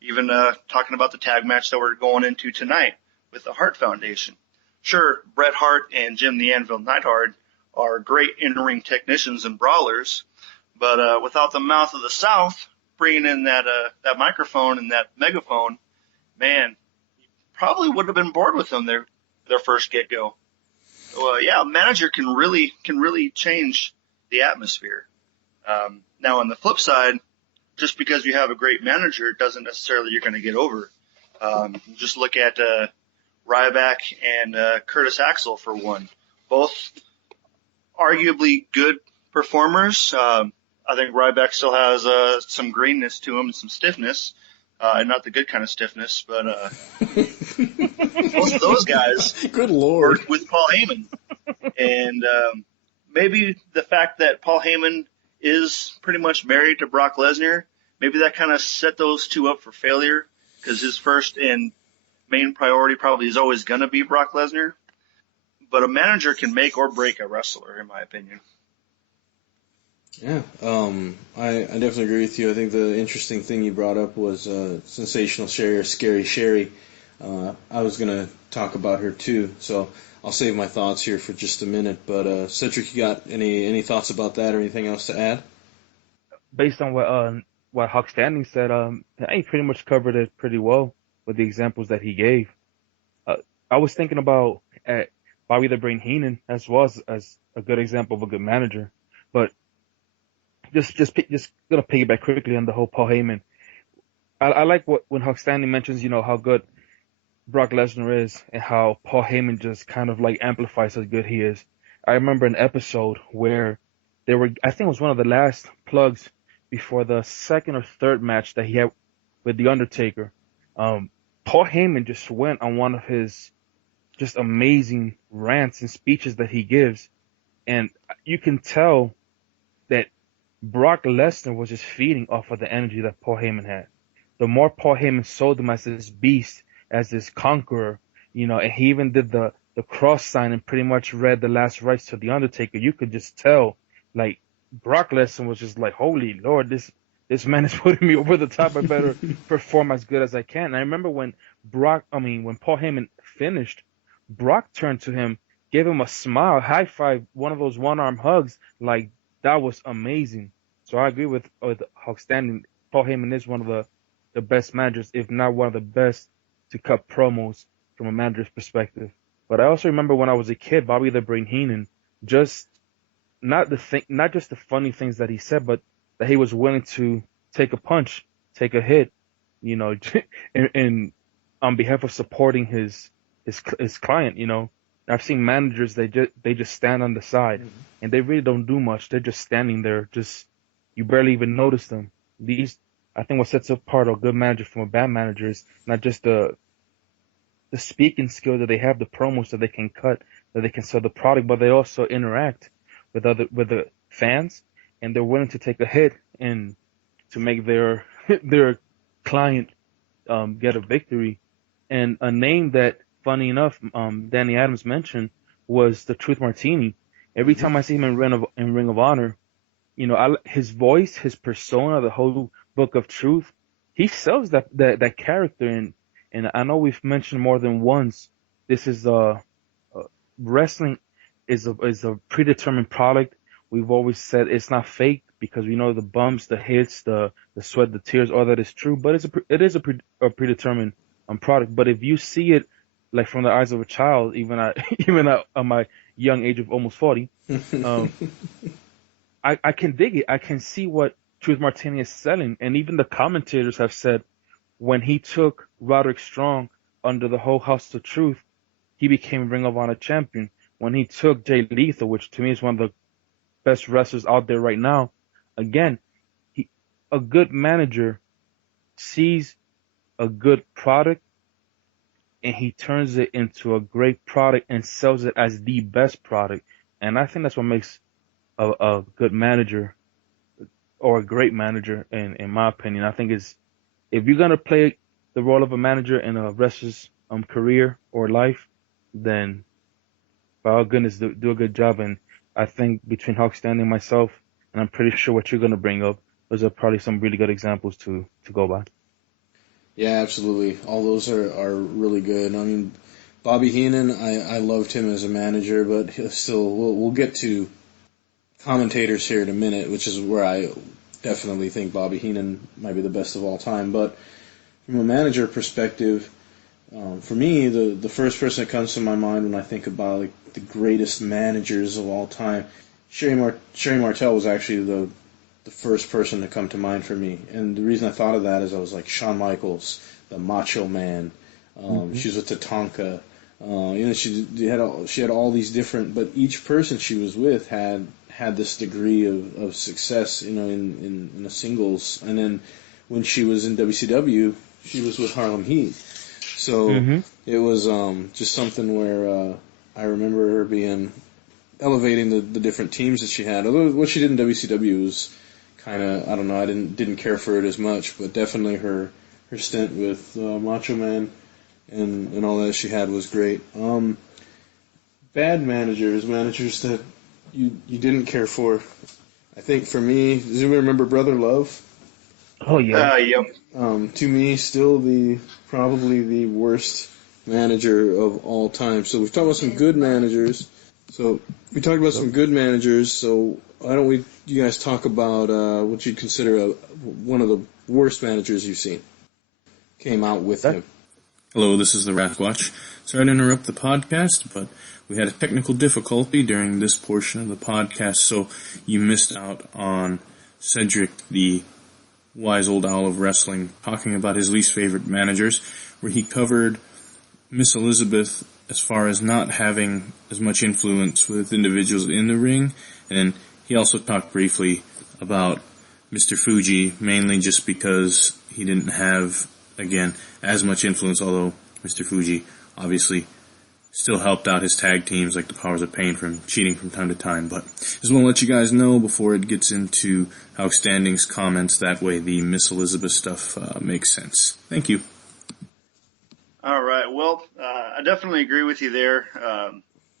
Even talking about the tag match that we're going into tonight with the Hart Foundation. Sure, Bret Hart and Jim the Anvil Neidhart are great in-ring technicians and brawlers, but without the mouth of the South bringing in that microphone and that megaphone, man, you probably would have been bored with them their first get-go. So, a manager can really change the atmosphere. Now, on the flip side, just because you have a great manager doesn't necessarily you're going to get over. Just look at Ryback and Curtis Axel for one. Both arguably good performers. I think Ryback still has some greenness to him and some stiffness, and not the good kind of stiffness, but both of those guys good Lord. worked with Paul Heyman. And maybe the fact that Paul Heyman is pretty much married to Brock Lesnar, maybe that kind of set those two up for failure because his first and main priority probably is always going to be Brock Lesnar. But a manager can make or break a wrestler, in my opinion. Yeah, I definitely agree with you. I think the interesting thing you brought up was Sensational Sherry or Scary Sherry. I was going to talk about her too, so I'll save my thoughts here for just a minute. But Cedric, you got any thoughts about that or anything else to add? Based on what Hawk Standing said, he pretty much covered it pretty well with the examples that he gave. I was thinking about Bobby the Brain Heenan as well as a good example of a good manager, but just gonna piggyback quickly on the whole Paul Heyman. I like when Hawk Standing mentions how good Brock Lesnar is and how Paul Heyman just kind of like amplifies how good he is. I remember an episode where I think it was one of the last plugs before the second or third match that he had with The Undertaker. Paul Heyman just went on one of his just amazing rants and speeches that he gives. And you can tell that Brock Lesnar was just feeding off of the energy that Paul Heyman had. The more Paul Heyman sold him as this beast, as this conqueror, and he even did the cross sign and pretty much read the last rites to The Undertaker, you could just tell, like, Brock Lesnar was just like, holy Lord, this man is putting me over the top. I better perform as good as I can. And I remember when Paul Heyman finished, Brock turned to him, gave him a smile, high five, one of those one-arm hugs, like, that was amazing. So I agree with Hawk Standing. Paul Heyman is one of the best managers, if not one of the best, to cut promos from a manager's perspective. But I also remember when I was a kid, Bobby the Brain Heenan, just not just the funny things that he said, but that he was willing to take a punch, take a hit, and on behalf of supporting his client. I've seen managers, they just stand on the side, mm-hmm. and they really don't do much. They're just standing there, you barely even notice them. I think what sets apart a good manager from a bad manager is not just the speaking skill that they have, the promos that they can cut, that they can sell the product, but they also interact with the fans, and they're willing to take a hit and to make their client get a victory. And a name that, funny enough, Danny Adams mentioned was the Truth Martini. Every time I see him in Ring of Honor, his voice, his persona, the whole book of truth, he sells that character. And I know we've mentioned more than once, this is wrestling is a predetermined product. We've always said it's not fake because we know the bumps, the hits, the sweat, the tears, all that is true. But it is a predetermined product. But if you see it like from the eyes of a child, even at even at my young age of almost 40, um, I can dig it. I can see what Truth Martini is selling, and even the commentators have said when he took Roderick Strong under the whole House of Truth, he became Ring of Honor champion. When he took Jay Lethal, which to me is one of the best wrestlers out there right now, again, a good manager sees a good product and he turns it into a great product and sells it as the best product. And I think that's what makes a good manager or a great manager, in my opinion. I think is if you're gonna play the role of a manager in a wrestler's career or life, then by all goodness, do a good job. And I think between Hawk Standing and myself, and I'm pretty sure what you're gonna bring up, those are probably some really good examples to go by. Yeah, absolutely. All those are really good. I mean, Bobby Heenan, I loved him as a manager, but still, we'll get to commentators here in a minute, which is where I definitely think Bobby Heenan might be the best of all time. But from a manager perspective, for me, the first person that comes to my mind when I think about like the greatest managers of all time, Sherry Martel was actually the first person to come to mind for me. And the reason I thought of that is I was like Shawn Michaels, the Macho Man. She was with Tatanka. She had all these different, but each person she was with had this degree of success, in a singles. And then when she was in WCW, she was with Harlem Heat. So it was just something where I remember her being elevating the different teams that she had. Although what she did in WCW was kind of, I don't know, I didn't care for it as much, but definitely her stint with Macho Man and all that she had was great. Bad managers that you didn't care for. I think for me, does anyone remember Brother Love? Oh yeah. Yep. To me, still probably the worst manager of all time. So we've talked about some good managers. So we talked about some good managers. So why don't you guys talk about what you'd consider one of the worst managers you've seen? Came out with him. Hello, this is the Rat Watch. Sorry to interrupt the podcast, but we had a technical difficulty during this portion of the podcast, so you missed out on Cedric, the wise old owl of wrestling, talking about his least favorite managers, where he covered Miss Elizabeth as far as not having as much influence with individuals in the ring, and he also talked briefly about Mr. Fuji, mainly just because he didn't have, again, as much influence, although Mr. Fuji obviously still helped out his tag teams like the Powers of Pain from cheating from time to time. But just want to let you guys know before it gets into Hawk Standing's comments, that way the Miss Elizabeth stuff makes sense. Thank you. All right. Well, I definitely agree with you there.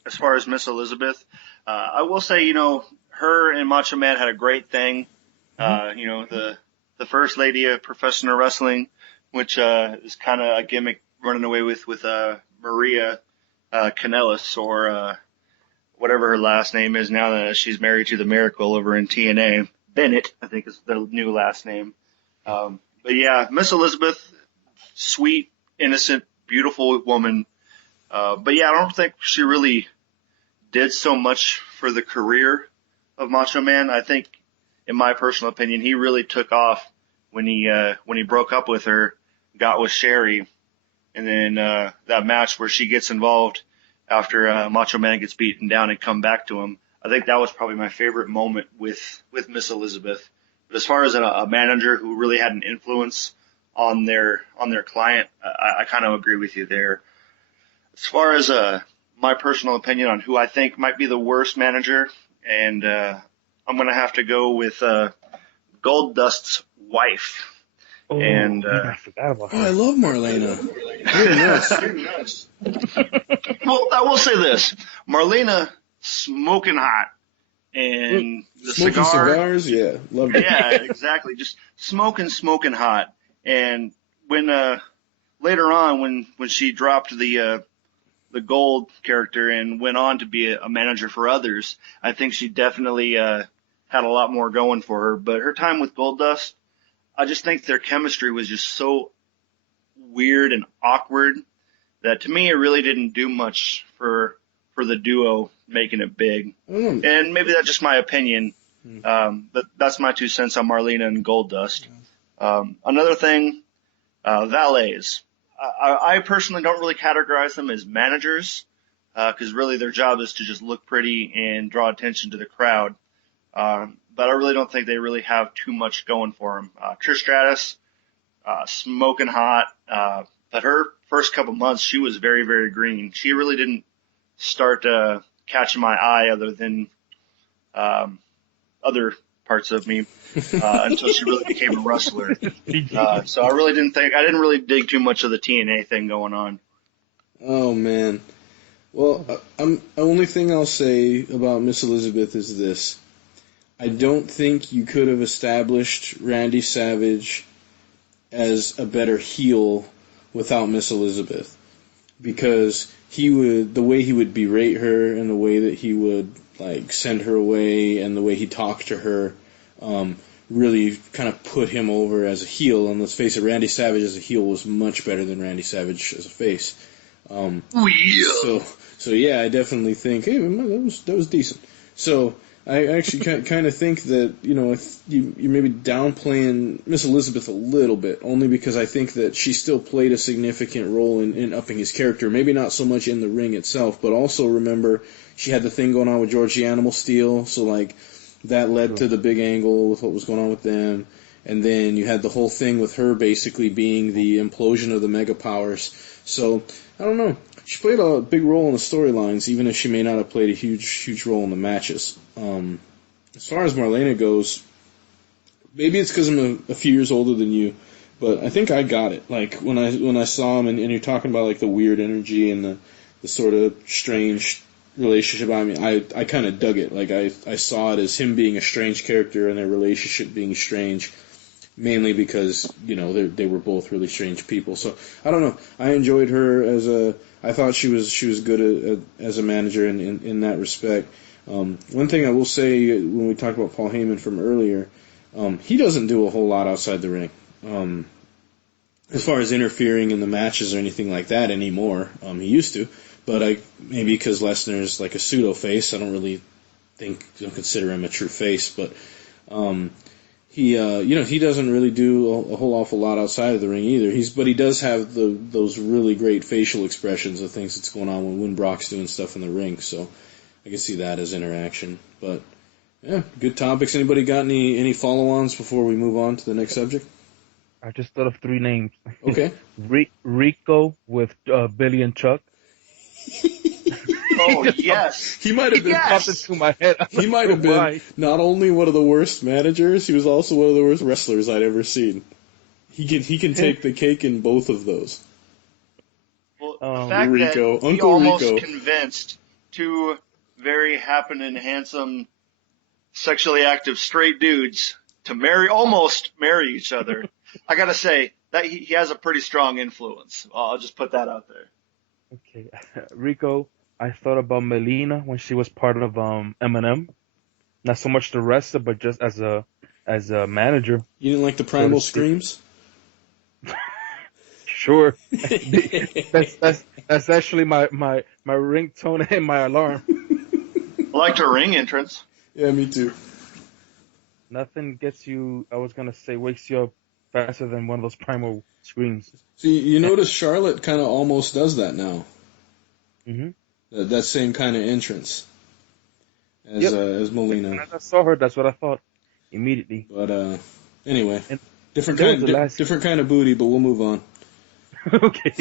As far as Miss Elizabeth, I will say, her and Macho Man had a great thing. The first lady of professional wrestling, which is kind of a gimmick running away with Maria Kanellis, or whatever her last name is now that she's married to the Miracle over in TNA. Bennett, I think, is the new last name. But yeah, Miss Elizabeth, sweet, innocent, beautiful woman. But yeah, I don't think she really did so much for the career of Macho Man. I think, in my personal opinion, he really took off when he broke up with her, got with Sherry, and then that match where she gets involved after Macho Man gets beaten down and come back to him. I think that was probably my favorite moment with Miss Elizabeth. But as far as a manager who really had an influence on their client, I kind of agree with you there. As far as my personal opinion on who I think might be the worst manager, and I'm going to have to go with Goldust's wife. Oh, and I forgot about Oh, I her. love Marlena. Well, I will say this: Marlena, smoking hot, and the Smoking cigar. cigars, yeah, loved it. Yeah, exactly. Just smoking hot. And when later on, when she dropped the gold character and went on to be a manager for others, I think she definitely had a lot more going for her. But her time with Goldust, I just think their chemistry was just so weird and awkward that to me it really didn't do much for the duo making it big. And maybe that's just my opinion, but that's my 2 cents on Marlena and Goldust. Another thing, valets. I personally don't really categorize them as managers, because really their job is to just look pretty and draw attention to the crowd. But I really don't think they really have too much going for them. Trish Stratus, smoking hot, but her first couple months, she was very, very green. She really didn't start catching my eye other than other parts of me until she really became a wrestler. So I didn't really dig too much of the TNA thing going on. Oh man. Well, the only thing I'll say about Miss Elizabeth is this. I don't think you could have established Randy Savage as a better heel without Miss Elizabeth, because the way he would berate her and the way that he would like send her away and the way he talked to her really kind of put him over as a heel. And let's face it, Randy Savage as a heel was much better than Randy Savage as a face. So yeah, I definitely think, hey, that was decent. So I actually kind of think that, if you're maybe downplaying Miss Elizabeth a little bit, only because I think that she still played a significant role in upping his character. Maybe not so much in the ring itself, but also remember she had the thing going on with George the Animal Steel, so like that led to the big angle with what was going on with them. And then you had the whole thing with her basically being the implosion of the Mega Powers. So, I don't know. She played a big role in the storylines, even if she may not have played a huge role in the matches. As far as Marlena goes, maybe it's because I'm a few years older than you, but I think I got it. Like when I saw him, and you're talking about like the weird energy and the sort of strange relationship. I mean, I kind of dug it. Like I saw it as him being a strange character and their relationship being strange, mainly because they were both really strange people. So I don't know. I enjoyed her I thought she was good as a manager in that respect. One thing I will say when we talked about Paul Heyman from earlier, he doesn't do a whole lot outside the ring. As far as interfering in the matches or anything like that anymore. He used to, but maybe because Lesnar's like a pseudo face, I don't consider him a true face, but he doesn't really do a whole awful lot outside of the ring either. But he does have those really great facial expressions of things that's going on when Brock's doing stuff in the ring. So I can see that as interaction. But yeah, good topics. Anybody got any follow-ons before we move on to the next subject? I just thought of 3 names. Okay. Rico with Billy and Chuck. Oh, yes. He might have been popped into my head. He might have been not only one of the worst managers, he was also one of the worst wrestlers I'd ever seen. He can take the cake in both of those. Well, the fact Rico, that he Uncle almost Rico. convinced 2 very happening, handsome, sexually active straight dudes to almost marry each other. I gotta say that he has a pretty strong influence. I'll just put that out there. Okay, Rico. I thought about Melina when she was part of Eminem. Not so much the wrestler, but just as a manager. You didn't like the primal screams? Sure. That's actually my ringtone and my alarm. I liked her ring entrance. Yeah, me too. Nothing gets you, I was gonna say, wakes you up faster than one of those primal screams. See, you notice Charlotte kind of almost does that now. Mm-hmm. That same kind of entrance as Melina. When I saw her, that's what I thought immediately. But anyway, and different kind of booty, but we'll move on. Okay.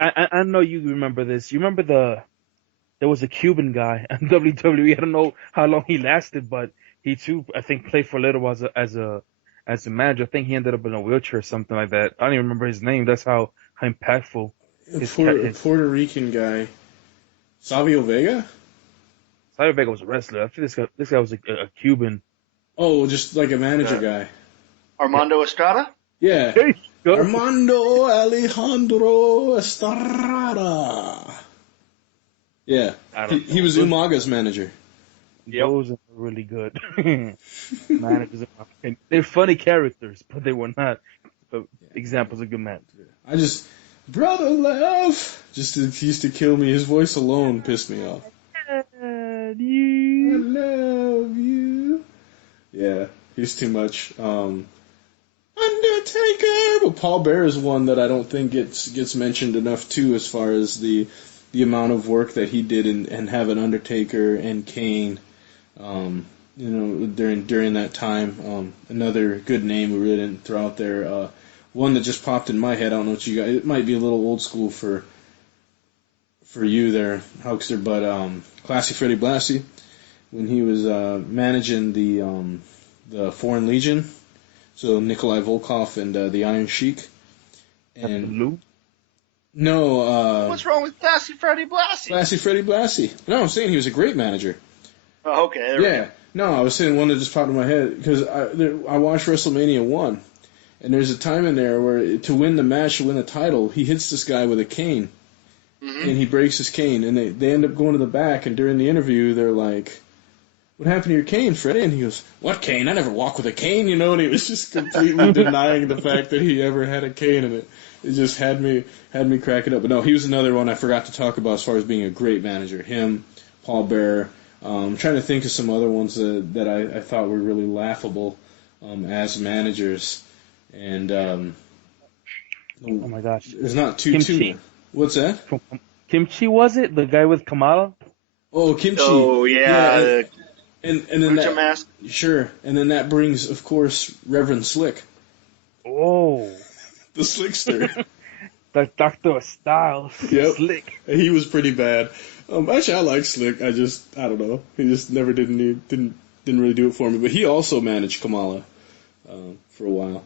I know you remember this. You remember there was a Cuban guy in WWE. I don't know how long he lasted, but he too, I think, played for a little while as a manager. I think he ended up in a wheelchair or something like that. I don't even remember his name. That's how impactful his Puerto Rican guy. Savio Vega? Savio Vega was a wrestler. I think this guy was a Cuban. Oh, just like a manager guy. Armando Estrada? Yeah. There you go. Armando Alejandro Estrada. Yeah. I don't He was Umaga's manager. Those are really good managers. In my opinion. They're funny characters, but they were not examples of good managers. Brother Love, he used to kill me. His voice alone pissed me off. I love you. Yeah, he's too much. Undertaker, but Paul Bearer is one that I don't think gets mentioned enough too, as far as the amount of work that he did and having Undertaker and Kane, during that time. Another good name we really didn't throw out there. One that just popped in my head. I don't know what you guys. It might be a little old school for you there, Huckster, but Classy Freddie Blassie, when he was managing the Foreign Legion, so Nikolai Volkov and the Iron Sheik, and Lou? No. What's wrong with Classy Freddie Blassie? Classy Freddie Blassie. No, I'm saying he was a great manager. Oh, okay. There we go. No, I was saying one that just popped in my head because I watched WrestleMania 1. And there's a time in there where to win the match, to win the title, he hits this guy with a cane. Mm-hmm. And he breaks his cane. And they end up going to the back. And during the interview, they're like, "What happened to your cane, Freddie?" And he goes, "What cane? I never walk with a cane," And he was just completely denying the fact that he ever had a cane. And it just had me cracking up. But no, he was another one I forgot to talk about as far as being a great manager. Him, Paul Bearer. I'm trying to think of some other ones that I thought were really laughable as managers. And oh my gosh, there's not too. Kimchi. What's that? Kimchi, was it the guy with Kamala? Oh, Kimchi. Oh yeah. And then that mask. Sure, and then that brings, of course, Reverend Slick. Oh, the Slickster. the Dr. Styles. Yep. Slick. He was pretty bad. Actually, I like Slick. I don't know. He just never didn't really do it for me. But he also managed Kamala for a while.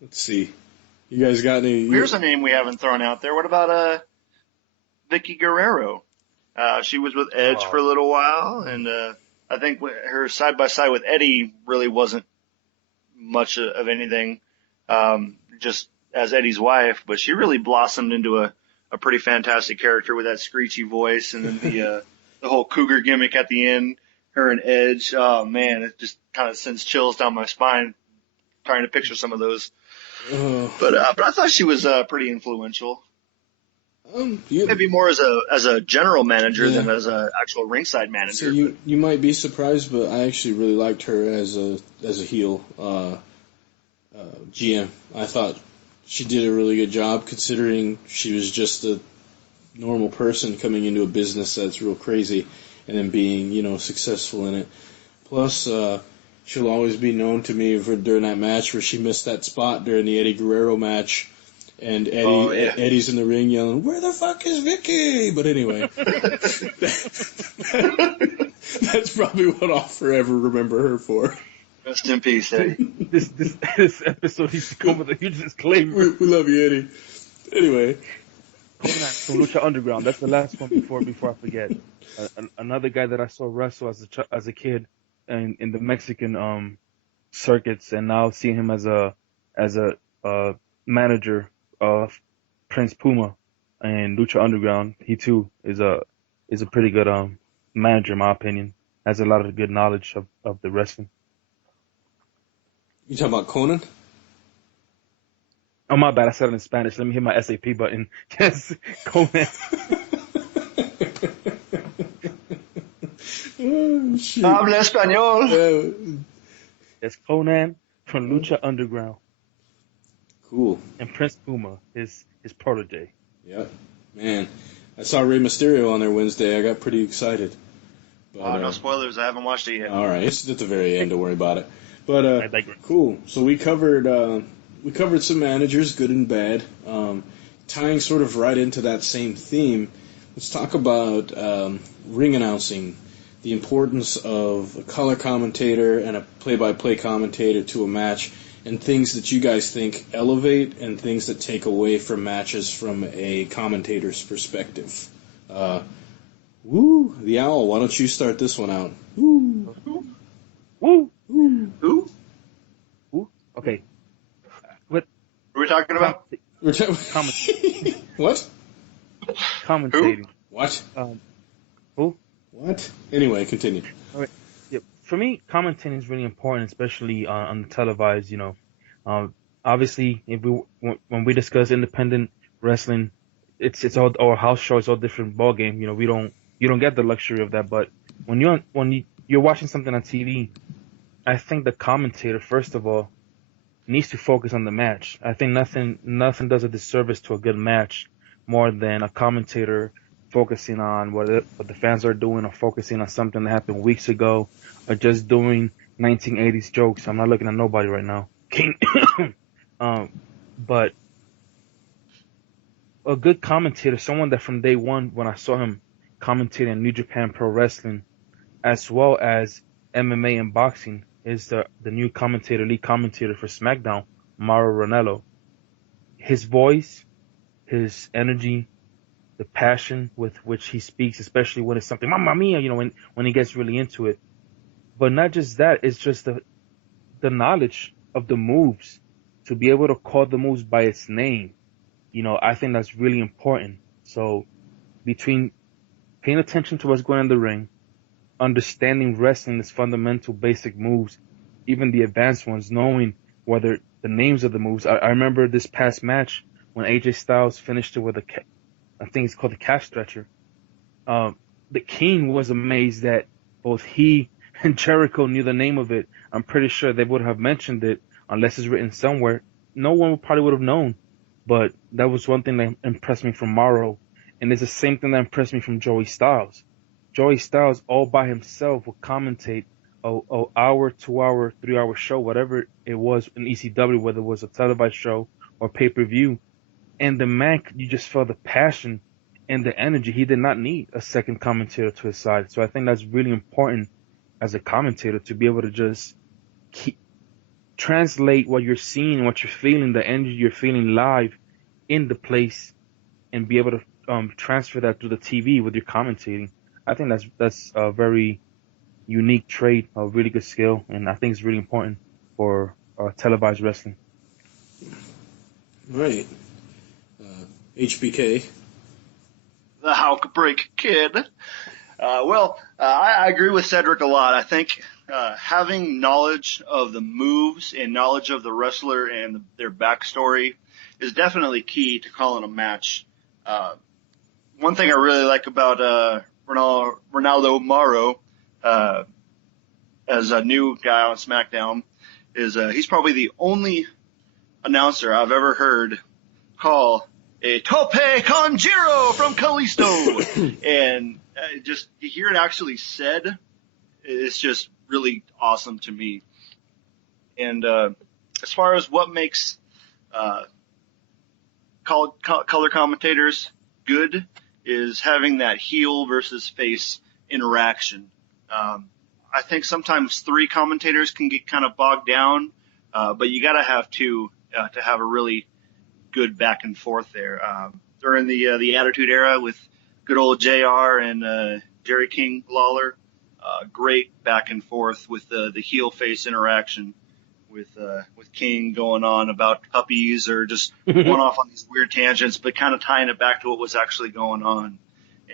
Let's see. You guys got any? Here's a name we haven't thrown out there. What about Vicky Guerrero? She was with Edge for a little while, and I think her side by side with Eddie really wasn't much of anything, just as Eddie's wife. But she really blossomed into a pretty fantastic character with that screechy voice, and then the whole cougar gimmick at the end. Her and Edge. Oh man, it just kind of sends chills down my spine trying to picture some of those. But I thought she was pretty influential. Maybe more as a general manager than as a actual ringside manager. So you might be surprised, but I actually really liked her as a heel GM. I thought she did a really good job considering she was just a normal person coming into a business that's real crazy and then being successful in it. Plus, she'll always be known to me during that match where she missed that spot during the Eddie Guerrero match. And Eddie's in the ring yelling, "Where the fuck is Vicky?" But anyway, that's probably what I'll forever remember her for. Rest in peace, Eddie. This episode needs to come with a huge disclaimer. We love you, Eddie. Anyway, from Lucha Underground. That's the last one before I forget. Another guy that I saw wrestle as a kid in the Mexican circuits, and now seeing him as a manager of Prince Puma and Lucha Underground. He too is a pretty good manager in my opinion. Has a lot of good knowledge of the wrestling. You talking about Conan? Oh my bad, I said it in Spanish. Let me hit my SAP button. Yes, Conan. Oh, shit. Habla español. It's Conan from Lucha Underground. Cool. And Prince Puma, his protege. Yep. Man, I saw Rey Mysterio on there Wednesday. I got pretty excited. But, no spoilers. I haven't watched it yet. All right, it's at the very end. Don't worry about it. But cool. So we covered some managers, good and bad. Tying sort of right into that same theme, let's talk about ring announcing. The importance of a color commentator and a play-by-play commentator to a match, and things that you guys think elevate and things that take away from matches from a commentator's perspective. What Woo, the owl. Why don't you start this one out? Woo. Woo! Who? Woo! Okay. What? What are we talking about? What? Commentating. What? Who? What? Anyway, continue. All right. Yeah. For me, commentating is really important, especially on the televised. Obviously, when we discuss independent wrestling, it's all our house show. It's all different ball game. You don't get the luxury of that. But when you're watching something on TV, I think the commentator, first of all, needs to focus on the match. I think nothing does a disservice to a good match more than a commentator focusing on what the fans are doing, or focusing on something that happened weeks ago, or just doing 1980s jokes. I'm not looking at nobody right now. King. But a good commentator, someone that from day one, when I saw him commentating New Japan Pro Wrestling, as well as MMA and boxing, is the new lead commentator for SmackDown, Mauro Ranallo. His voice, his energy, the passion with which he speaks, especially when it's something, Mamma Mia, when he gets really into it. But not just that, it's just the knowledge of the moves, to be able to call the moves by its name. I think that's really important. So between paying attention to what's going on in the ring, understanding wrestling's fundamental basic moves, even the advanced ones, knowing whether the names of the moves. I remember this past match when AJ Styles finished it with I think it's called the calf stretcher. The King was amazed that both he and Jericho knew the name of it. I'm pretty sure they would have mentioned it unless it's written somewhere. No one probably would have known. But that was one thing that impressed me from Mauro. And it's the same thing that impressed me from Joey Styles. Joey Styles all by himself would commentate a hour, 2 hour, 3 hour show, whatever it was in ECW, whether it was a televised show or pay-per-view. And the man, you just felt the passion and the energy. He did not need a second commentator to his side. So I think that's really important as a commentator, to be able to just translate what you're seeing, what you're feeling, the energy you're feeling live in the place, and be able to transfer that to the TV with your commentating. I think that's a very unique trait, a really good skill, and I think it's really important for televised wrestling. Right. HBK. The Hulk Break Kid. I agree with Cedric a lot. I think having knowledge of the moves and knowledge of the wrestler and their backstory is definitely key to calling a match. One thing I really like about Ronaldo Mauro as a new guy on SmackDown is he's probably the only announcer I've ever heard call a tope con giro from Kalisto. And just to hear it actually said, it's just really awesome to me. And as far as what makes color commentators good, is having that heel versus face interaction. I think sometimes 3 commentators can get kind of bogged down, but you got to have 2 to have a really good back and forth there. During the Attitude Era with good old JR and Jerry King Lawler, great back and forth with the heel face interaction with King going on about puppies or just going off on these weird tangents, but kind of tying it back to what was actually going on.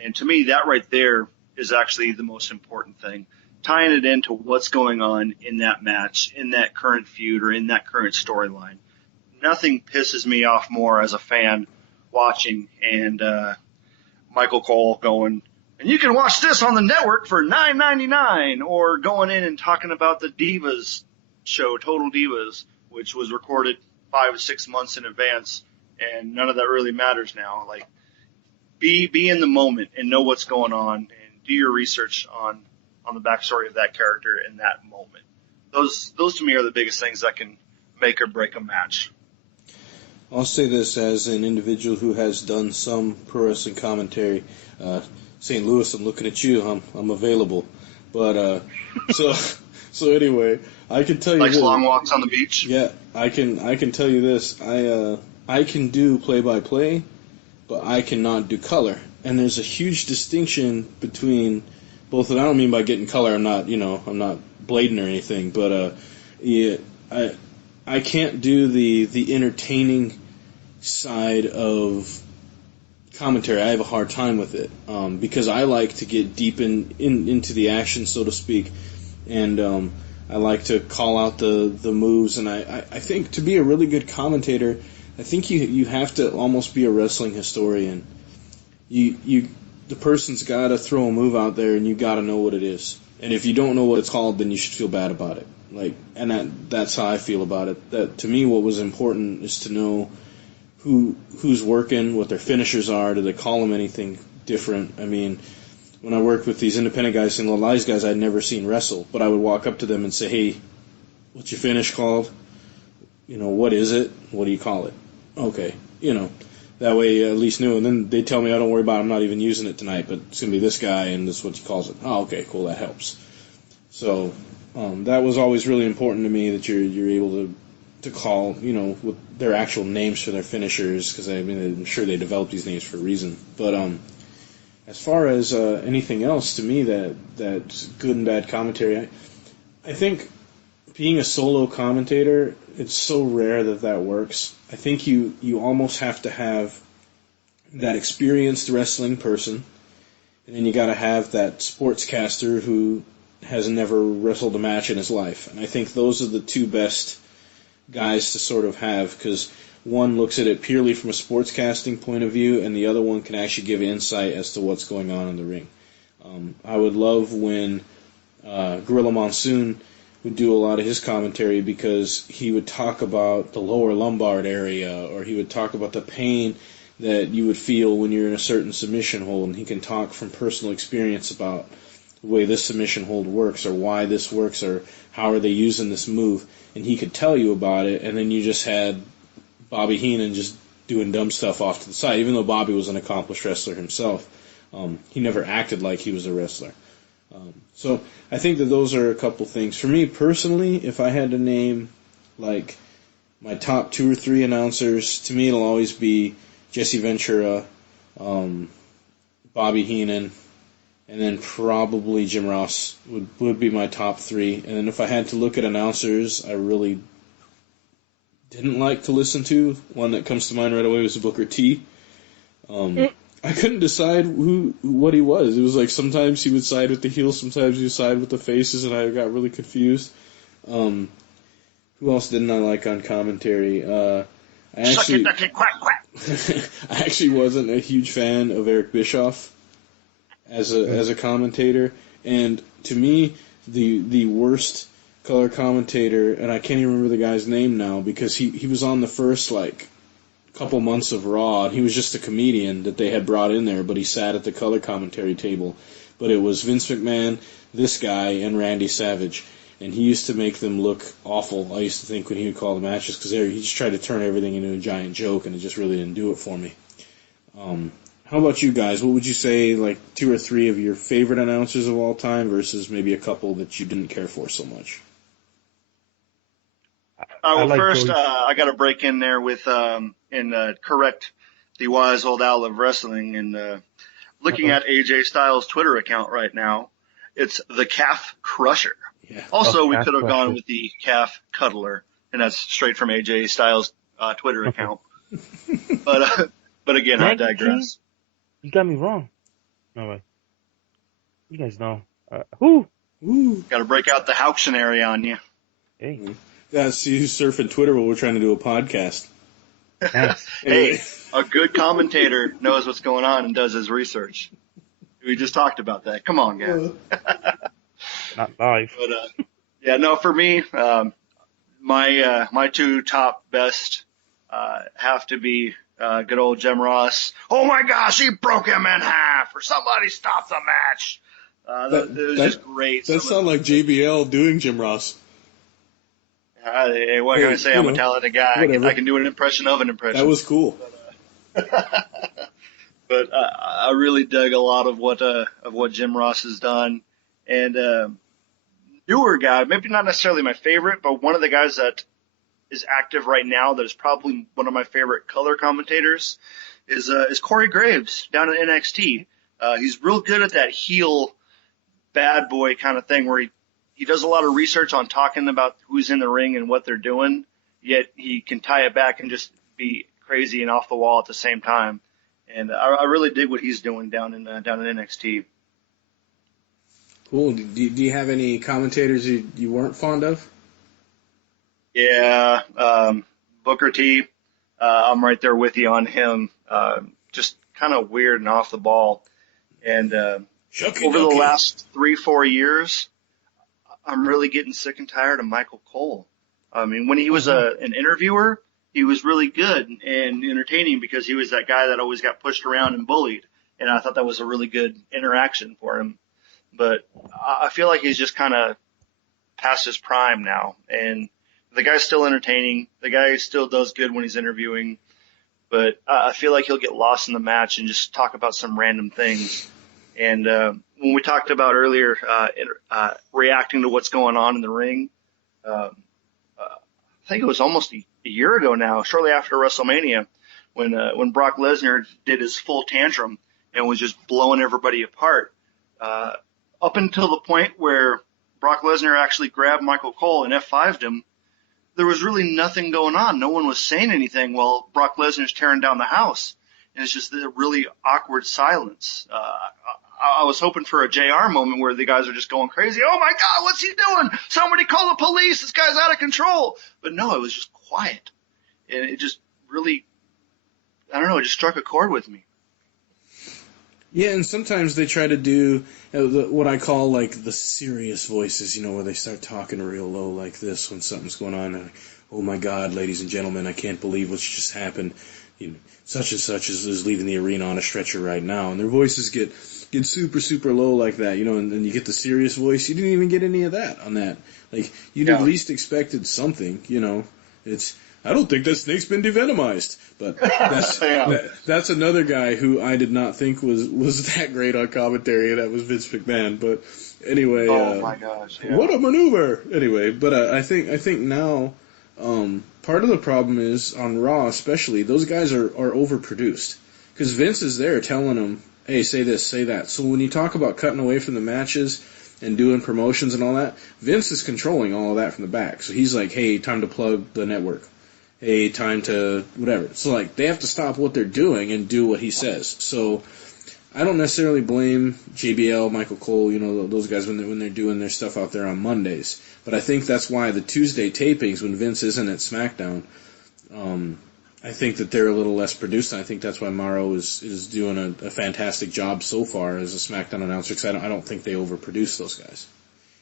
And to me, that right there is actually the most important thing, tying it into what's going on in that match, in that current feud, or in that current storyline. Nothing pisses me off more as a fan watching and Michael Cole going, and you can watch this on the network for $9.99, or going in and talking about the Divas show, Total Divas, which was recorded 5 or 6 months in advance, and none of that really matters now. Like, be in the moment and know what's going on, and do your research on the backstory of that character in that moment. Those to me are the biggest things that can make or break a match. I'll say this as an individual who has done some pro wrestling commentary. St. Louis, I'm looking at you. I'm available. But so anyway, I can tell you likes this. Long walks on the beach. Yeah, I can tell you this. I can do play-by-play, but I cannot do color. and there's a huge distinction between both. And I don't mean by getting color. I'm not blading or anything, but yeah, I can't do the entertaining side of commentary. I have a hard time with it because I like to get deep into the action, so to speak, and I like to call out the moves. And I think to be a really good commentator, I think you have to almost be a wrestling historian. The person's got to throw a move out there, and you got to know what it is. And if you don't know what it's called, then you should feel bad about it. That's how I feel about it. That to me, what was important is to know who's working, what their finishers are. Do they call them anything different? I mean, when I worked with these independent guys and little eyes guys I'd never seen wrestle, but I would walk up to them and say, "Hey, what's your finish called? What is it? What do you call it?" Okay, that way I at least knew. And then they tell me, "Oh, don't worry about it. I'm not even using it tonight, but it's gonna be this guy, and this is what he calls it." Oh, okay, cool. That helps. So that was always really important to me, that you're able to call, with their actual names for their finishers, because I'm sure they developed these names for a reason. But as far as anything else, to me, that's good and bad commentary. I think being a solo commentator, it's so rare that works. I think you almost have to have that experienced wrestling person, and then you got to have that sportscaster who has never wrestled a match in his life. And I think those are the two best guys to sort of have, because one looks at it purely from a sportscasting point of view, and the other one can actually give insight as to what's going on in the ring. I would love when Gorilla Monsoon would do a lot of his commentary, because he would talk about the lower lumbar area, or he would talk about the pain that you would feel when you're in a certain submission hold, and he can talk from personal experience about the way this submission hold works, or why this works, or how are they using this move, and he could tell you about it, and then you just had Bobby Heenan just doing dumb stuff off to the side, even though Bobby was an accomplished wrestler himself. He never acted like he was a wrestler. So I think that those are a couple things. For me personally, if I had to name like my top 2 or 3 announcers, to me it'll always be Jesse Ventura, Bobby Heenan, and then probably Jim Ross would be my top 3. And then if I had to look at announcers I really didn't like to listen to, one that comes to mind right away was Booker T. I couldn't decide what he was. It was like sometimes he would side with the heels, sometimes he would side with the faces, and I got really confused. Who else didn't I like on commentary? I actually wasn't a huge fan of Eric Bischoff as a commentator, and to me, the worst color commentator, and I can't even remember the guy's name now, because he was on the first couple months of Raw, and he was just a comedian that they had brought in there, but he sat at the color commentary table. But it was Vince McMahon, this guy, and Randy Savage, and he used to make them look awful, I used to think, when he would call the matches, because he just tried to turn everything into a giant joke, and it just really didn't do it for me. How about you guys? What would you say, 2 or 3 of your favorite announcers of all time versus maybe a couple that you didn't care for so much? First, I got to break in there with and correct the wise old owl of wrestling. And looking at AJ Styles' Twitter account right now, it's the Calf Crusher. Yeah. Also, we could have gone with the Calf Cuddler, and that's straight from AJ Styles' Twitter account. But again, I digress. You got me wrong. No way. You guys know. Who? Got to break out the Hauctionary on you. Hey. That's you surfing Twitter while we're trying to do a podcast. Hey, a good commentator knows what's going on and does his research. We just talked about that. Come on, guys. Not live. But for me, my 2 top best have to be good old Jim Ross. Oh my gosh, he broke him in half, or somebody stop the match. It was just great. That sounded like JBL doing Jim Ross. Hey, what can I say? I'm a talented guy. I can do an impression of an impression. That was cool. But I really dug a lot of what Jim Ross has done, and newer guy, maybe not necessarily my favorite, but one of the guys that is active right now that is probably one of my favorite color commentators is Corey Graves down at NXT. He's real good at that heel bad boy kind of thing where he does a lot of research on talking about who's in the ring and what they're doing, yet he can tie it back and just be crazy and off the wall at the same time. And I really dig what he's doing down in NXT. Cool. Do you have any commentators you weren't fond of? Yeah, Booker T. I'm right there with you on him. Just kind of weird and off the ball. And over the last 3-4 years, I'm really getting sick and tired of Michael Cole. I mean, when he was an interviewer, he was really good and entertaining because he was that guy that always got pushed around and bullied. And I thought that was a really good interaction for him. But I feel like he's just kind of past his prime now. And the guy's still entertaining. The guy still does good when he's interviewing. But I feel like he'll get lost in the match and just talk about some random things. And when we talked about earlier reacting to what's going on in the ring, I think it was almost a year ago now, shortly after WrestleMania, when Brock Lesnar did his full tantrum and was just blowing everybody apart. Up until the point where Brock Lesnar actually grabbed Michael Cole and F5'd him, there was really nothing going on. No one was saying anything while Brock Lesnar's tearing down the house. And it's just a really awkward silence. I was hoping for a JR moment where the guys are just going crazy. Oh my God, what's he doing? Somebody call the police. This guy's out of control. But no, it was just quiet. And it just really, I don't know, it just struck a chord with me. Yeah, and sometimes they try to do what I call like the serious voices, where they start talking real low like this when something's going on. Like, oh my God, ladies and gentlemen, I can't believe what's just happened. Such and such is leaving the arena on a stretcher right now, and their voices get super, super low like that, and then you get the serious voice. You didn't even get any of that on that. Like, you'd at least expected something, It's, I don't think that snake's been devenomized, but that's another guy who I did not think was that great on commentary, and that was Vince McMahon. But anyway, oh my gosh, yeah. What a maneuver! Anyway, but I think now. Part of the problem is, on Raw especially, those guys are overproduced. Because Vince is there telling them, hey, say this, say that. So when you talk about cutting away from the matches and doing promotions and all that, Vince is controlling all of that from the back. So he's like, hey, time to plug the network. Hey, time to whatever. So, like, they have to stop what they're doing and do what he says. So I don't necessarily blame JBL, Michael Cole, those guys when they're doing their stuff out there on Mondays. But I think that's why the Tuesday tapings, when Vince isn't at SmackDown, I think that they're a little less produced. And I think that's why Mauro is doing a fantastic job so far as a SmackDown announcer, because I don't think they overproduce those guys.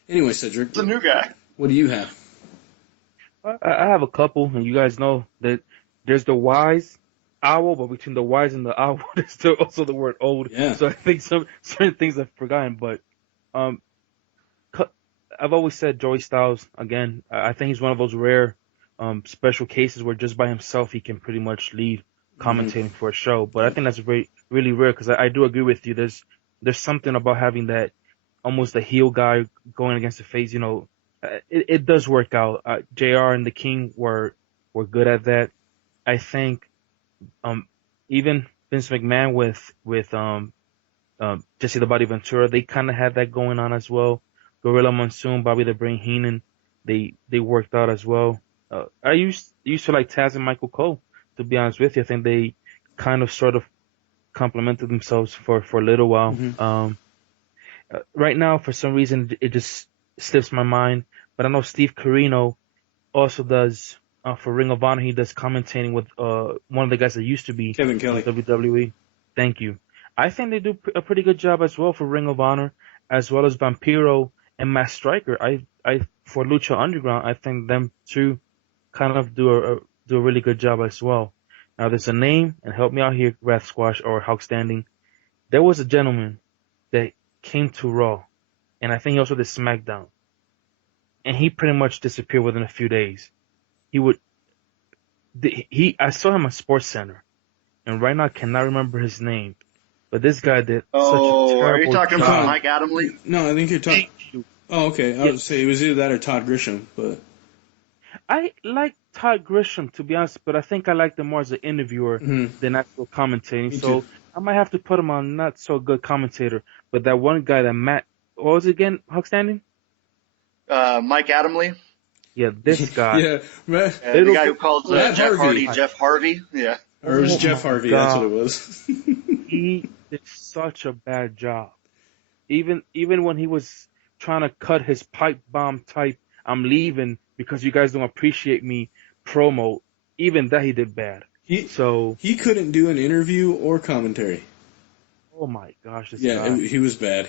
Anyway, Cedric. The new guy. What do you have? I have a couple, and you guys know that there's the wise owl, but between the wise and the owl, there's still also the word old. Yeah. So I think certain things I've forgotten, but I've always said Joey Styles, again, I think he's one of those rare special cases where just by himself he can pretty much lead commentating for a show. But I think that's really rare, because I do agree with you. There's something about having that almost the heel guy going against the face. It does work out. JR and the King were good at that. I think even Vince McMahon with Jesse the Body Ventura, they kind of had that going on as well. Gorilla Monsoon, Bobby the Brain Heenan, they worked out as well. I used to like Taz and Michael Cole, to be honest with you. I think they kind of sort of complemented themselves for a little while. Mm-hmm. Right now, for some reason, it just slips my mind. But I know Steve Corino also does, for Ring of Honor, he does commentating with one of the guys that used to be Kevin Kelly. WWE. Thank you. I think they do a pretty good job as well for Ring of Honor, as well as Vampiro and Matt Striker. I for Lucha Underground, I think them two kind of do a really good job as well. Now there's a name, and help me out here, Wrath Squash or Hawk Standing. There was a gentleman that came to Raw, and I think he also did SmackDown, and he pretty much disappeared within a few days. I saw him at Sports Center, and right now I cannot remember his name. But this guy did such a terrible are you talking job. about Mike Adamle? No, I think you're talking. Oh, okay. I would say it was either that or Todd Grisham, but I like Todd Grisham, to be honest, but I think I like him more as an interviewer Mhm. than actual commentating. Me So too. I might have to put him on not so good commentator. But that one guy, that Matt, what was it again? Huck Standing? Mike Adamle, Yeah, this guy. Yeah, Matt, the Little guy who called Matt Jeff Harvey. Hardy Jeff Harvey. Yeah. or it was Oh Jeff my Harvey. That's what it God, was. he did such a bad job. Even when he was trying to cut his pipe bomb type, "I'm leaving because you guys don't appreciate me" promo, even that he did bad. he So, he couldn't do an interview or commentary. oh my gosh, this Yeah, guy. he was bad.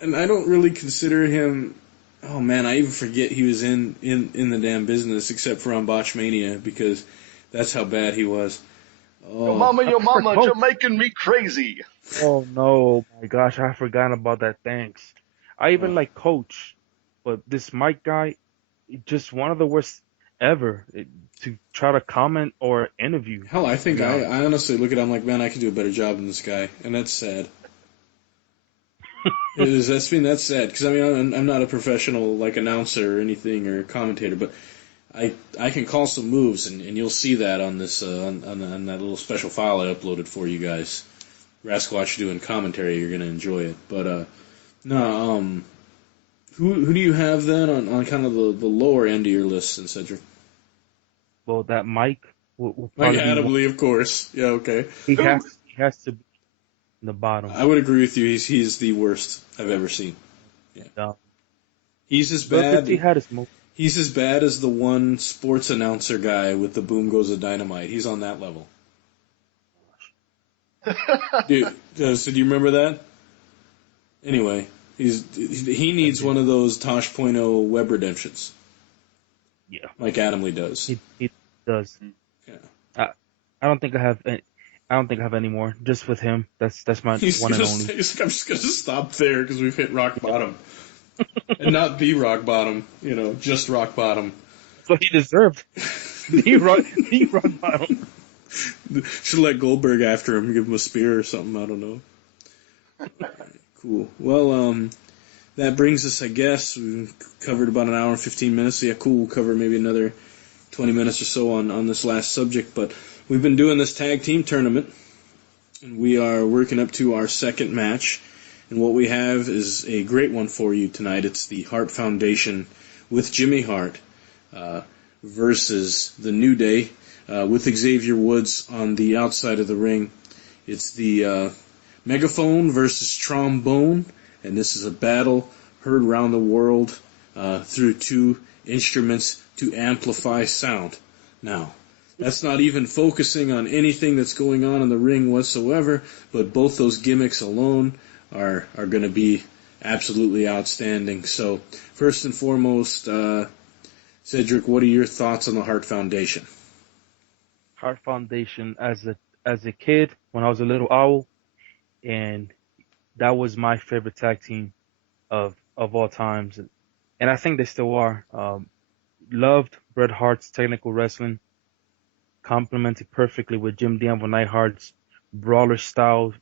And I don't really consider him. Oh man, I even forget he was in the damn business except for on Botchmania because that's how bad he was. Your Oh, mama, Oh, you're making me crazy. oh no, my gosh, I forgot about that. Thanks. I even oh. like Coach, but this Mike guy, just one of the worst ever to try to comment or interview, Hell, I to think be honest. I honestly look at him like, man, I could do a better job than this guy, and that's sad. That's sad because I mean I'm not a professional like announcer or anything or commentator, but I can call some moves and you'll see that on this on that little special file I uploaded for you guys. Rasquatch doing commentary, you're gonna enjoy it. But no, who do you have then on kind of the lower end of your list, then, Cedric? Well, that Mike will Like probably be one. Adamley, of course. Yeah, okay. He has to be in the bottom. I would agree with you. He's the worst I've ever seen. Yeah, Yeah. he's as But because he bad. had his mo He's as bad as the one sports announcer guy with the boom goes a dynamite. He's on that level. Dude, so do you remember that? Anyway, he needs one of those Tosh.0 web redemptions, Yeah, like Adamley does. he does. Yeah. I don't think I have any, I don't think I have any more. Just with him, that's my He's one and just, only. he's like, I'm just gonna stop there because we've hit rock bottom, and not the rock bottom. Just rock bottom. That's what he deserved. The rock bottom. Should let Goldberg after him, give him a spear or something. I don't know. Cool. Well, that brings us, I guess, we covered about an hour and 15 minutes. So yeah, cool. We'll cover maybe another 20 minutes or so on this last subject. But we've been doing this tag team tournament, and we are working up to our second match. And what we have is a great one for you tonight. It's the Hart Foundation with Jimmy Hart versus the New Day with Xavier Woods on the outside of the ring. It's the megaphone versus trombone, and this is a battle heard around the world through two instruments to amplify sound. Now, that's not even focusing on anything that's going on in the ring whatsoever, but both those gimmicks alone are going to be absolutely outstanding. So, first and foremost, Cedric, what are your thoughts on the Hart Foundation? Hart Foundation as a kid when I was a little owl, and that was my favorite tag team of all times, and I think they still are. Loved Bret Hart's technical wrestling, complemented perfectly with Jim the Anvil Neidhart's brawler style,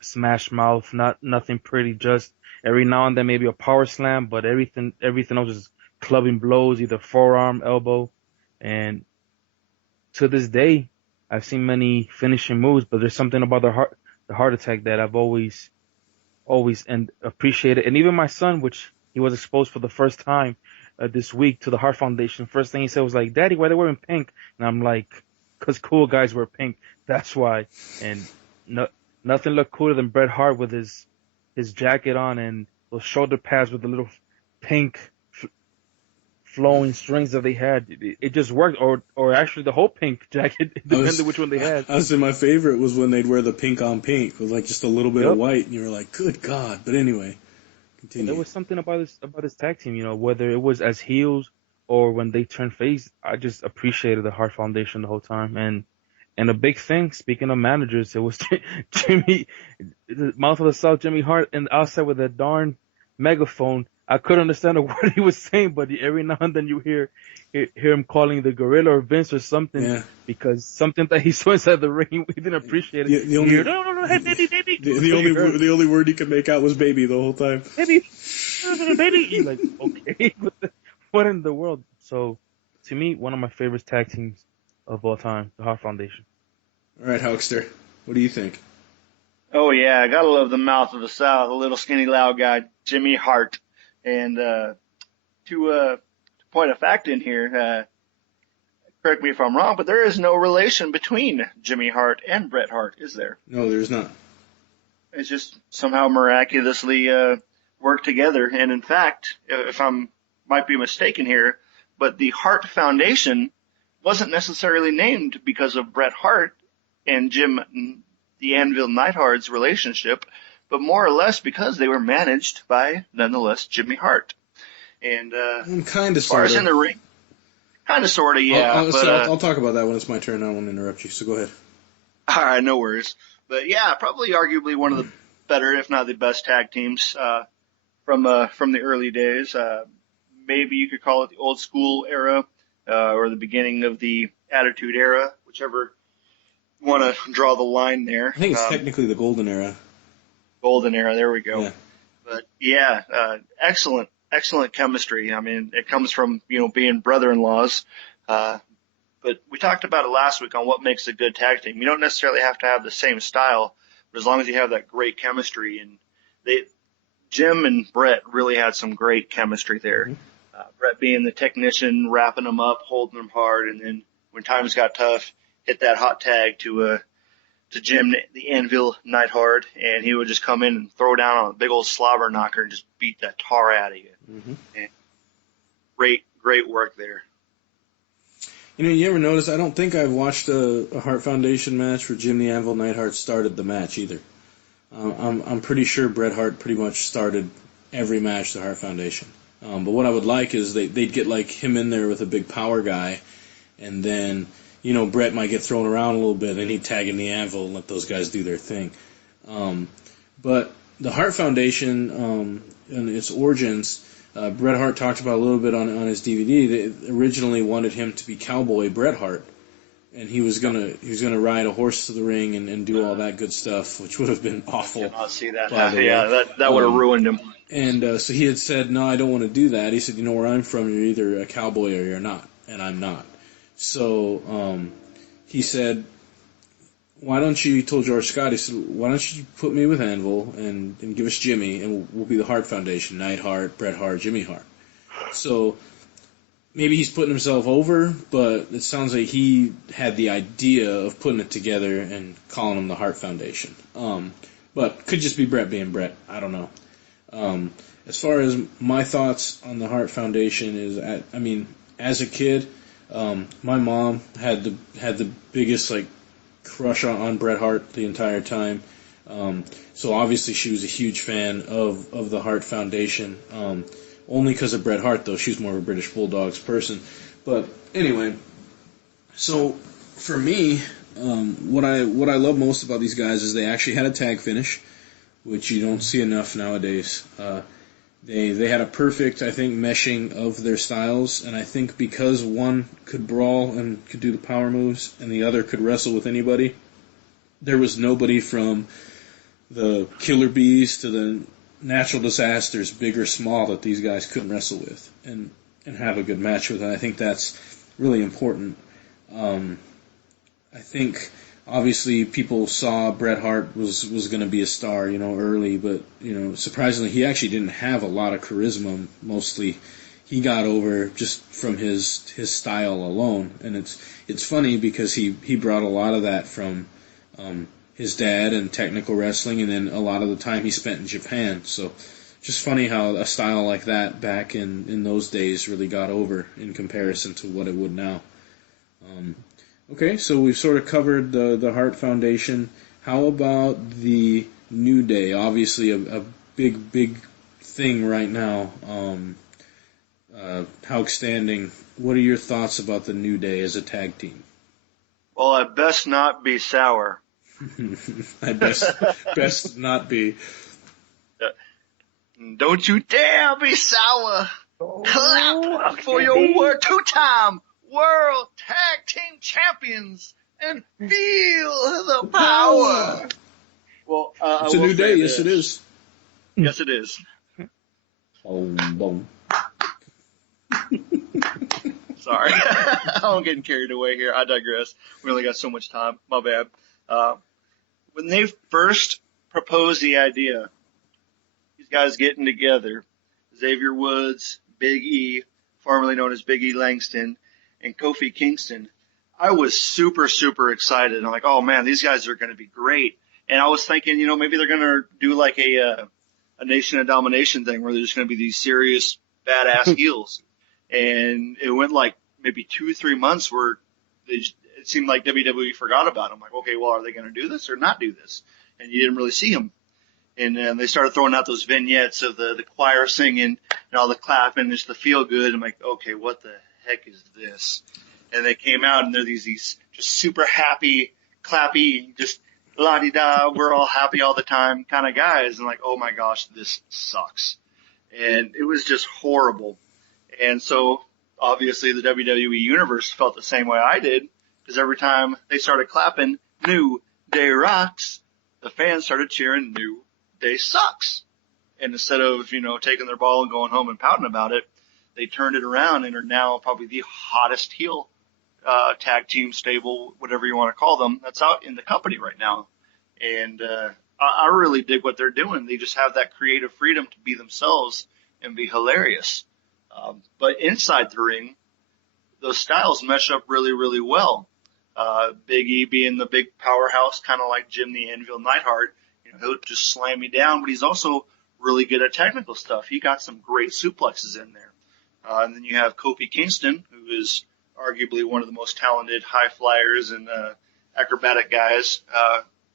smash mouth, nothing pretty, just every now and then maybe a power slam, but everything else is clubbing blows, either forearm, elbow, and to this day, I've seen many finishing moves, but there's something about the heart attack that I've always and appreciated. And even my son, which he was exposed for the first time this week to the Hart Foundation, first thing he said was like, "Daddy, why they wearing pink?" And I'm like, "'Cause cool guys wear pink. That's why." And no, nothing looked cooler than Bret Hart with his jacket on and those shoulder pads with the little pink flowing strings that they had. It just worked, or actually the whole pink jacket, depending which one they had. I would say my favorite was when they'd wear the pink on pink with like just a little bit of Yep. white, and you were like, "Good God!" But anyway, continue. There was something about this tag team, whether it was as heels or when they turned face. I just appreciated the Hart Foundation the whole time, and a big thing. Speaking of managers, it was Jimmy, the mouth of the South, Jimmy Hart, and outside with that darn megaphone. I couldn't understand a word he was saying, but every now and then you hear him calling the gorilla or Vince or something, Yeah. because something that he saw inside the ring, he didn't appreciate it. The only- You hear, no, hey, baby. The only word he could make out was "baby" the whole time. Baby, baby. You're like, okay, what in the world? So, to me, one of my favorite tag teams of all time, the Hart Foundation. All right, Hulkster, what do you think? Oh yeah, I gotta love the mouth of the South, the little skinny loud guy, Jimmy Hart. And to point a fact in here, correct me if I'm wrong, but there is no relation between Jimmy Hart and Bret Hart, is there? No, there's not. It's just somehow miraculously worked together. And in fact, if I'm might be mistaken here, but the Hart Foundation wasn't necessarily named because of Bret Hart and Jim the Anvil Neidhart's relationship, but more or less because they were managed by, nonetheless, Jimmy Hart. And Kind of, as far as sort in the ring, kind of, sort of, yeah. I'll talk about that when it's my turn. I won't interrupt you, so go ahead. All right, no worries. But yeah, probably arguably one of the better, if not the best, tag teams from the early days. Maybe you could call it the old school era or the beginning of the Attitude Era, whichever you want to draw the line there. I think it's technically the golden era. Golden Era, there we go. Yeah. But yeah, excellent chemistry. I mean, it comes from, being brother-in-laws. But we talked about it last week on what makes a good tag team. You don't necessarily have to have the same style, but as long as you have that great chemistry. And Jim and Bret really had some great chemistry there. Bret being the technician, wrapping them up, holding them hard, and then when times got tough, hit that hot tag to Jim, the Anvil Neidhart, and he would just come in and throw down on a big old slobber knocker and just beat that tar out of you. And great work there. You ever notice, I don't think I've watched a Hart Foundation match where Jim the Anvil Neidhart started the match either. I'm pretty sure Bret Hart pretty much started every match the Hart Foundation. But what I would like is they'd get like him in there with a big power guy, and then Bret might get thrown around a little bit, and he'd tag in the Anvil and let those guys do their thing. But the Hart Foundation and its origins, Bret Hart talked about a little bit on his DVD. They originally wanted him to be Cowboy Bret Hart, and he was gonna ride a horse to the ring and do all that good stuff, which would have been awful. I did not see that. Yeah, that would have ruined him. And so he had said, "No, I don't want to do that." He said, "You know where I'm from, you're either a cowboy or you're not, and I'm not." So he said, "Why don't you?" He told George Scott, he said, "Why don't you put me with Anvil and give us Jimmy, and we'll be the Hart Foundation, Neidhart, Bret Hart, Jimmy Hart." So maybe he's putting himself over, but it sounds like he had the idea of putting it together and calling him the Hart Foundation. But could just be Bret being Bret. I don't know. As far as my thoughts on the Hart Foundation is, as a kid, my mom had the biggest crush on Bret Hart the entire time. So obviously she was a huge fan of the Hart Foundation. Only because of Bret Hart, though. She was more of a British Bulldogs person. But anyway, so for me, what I love most about these guys is they actually had a tag finish, which you don't see enough nowadays. They had a perfect, I think, meshing of their styles, and I think because one could brawl and could do the power moves, and the other could wrestle with anybody, there was nobody from the Killer Bees to the Natural Disasters, big or small, that these guys couldn't wrestle with and have a good match with. And I think that's really important. I think obviously people saw Bret Hart was going to be a star, early, but surprisingly he actually didn't have a lot of charisma. Mostly he got over just from his style alone, and it's funny because he brought a lot of that from his dad and technical wrestling, and then a lot of the time he spent in Japan. So just funny how a style like that back in those days really got over in comparison to what it would now. Okay, so we've sort of covered the Hart Foundation. How about the New Day? Obviously a big thing right now. How outstanding. What are your thoughts about the New Day as a tag team? Well, I best not be sour. I best not be. Don't you dare be sour. Clap for your two-time World Tag Team Champions and feel the power. Well, it's a new day. Yes, it is. Yes, it is. Boom, boom. Sorry. I'm getting carried away here. I digress. We only got so much time. My bad. When they first proposed the idea, these guys getting together, Xavier Woods, Big E, formerly known as Big E Langston, and Kofi Kingston, I was super, super excited. I'm like, oh man, these guys are going to be great. And I was thinking, maybe they're going to do like a Nation of Domination thing where there's going to be these serious badass heels. And it went like maybe 2-3 months where it seemed like WWE forgot about them. Like, okay, well, are they going to do this or not do this? And you didn't really see them. And then they started throwing out those vignettes of the choir singing and all the clapping, just the feel good. I'm like, okay, what the heck is this? And they came out and they're these just super happy, clappy, just la-di-da, we're all happy all the time kind of guys. And like, oh my gosh, this sucks. And it was just horrible. And so obviously the WWE universe felt the same way I did, because every time they started clapping, New Day rocks, the fans started cheering New Day sucks. And instead of, taking their ball and going home and pouting about it, they turned it around and are now probably the hottest heel tag team stable, whatever you want to call them, that's out in the company right now. And I really dig what they're doing. They just have that creative freedom to be themselves and be hilarious. But inside the ring, those styles mesh up really, really well. Big E being the big powerhouse, kind of like Jim the Anvil Neidhart, he'll just slam you down, but he's also really good at technical stuff. He got some great suplexes in there. And then you have Kofi Kingston, who is arguably one of the most talented high flyers and acrobatic guys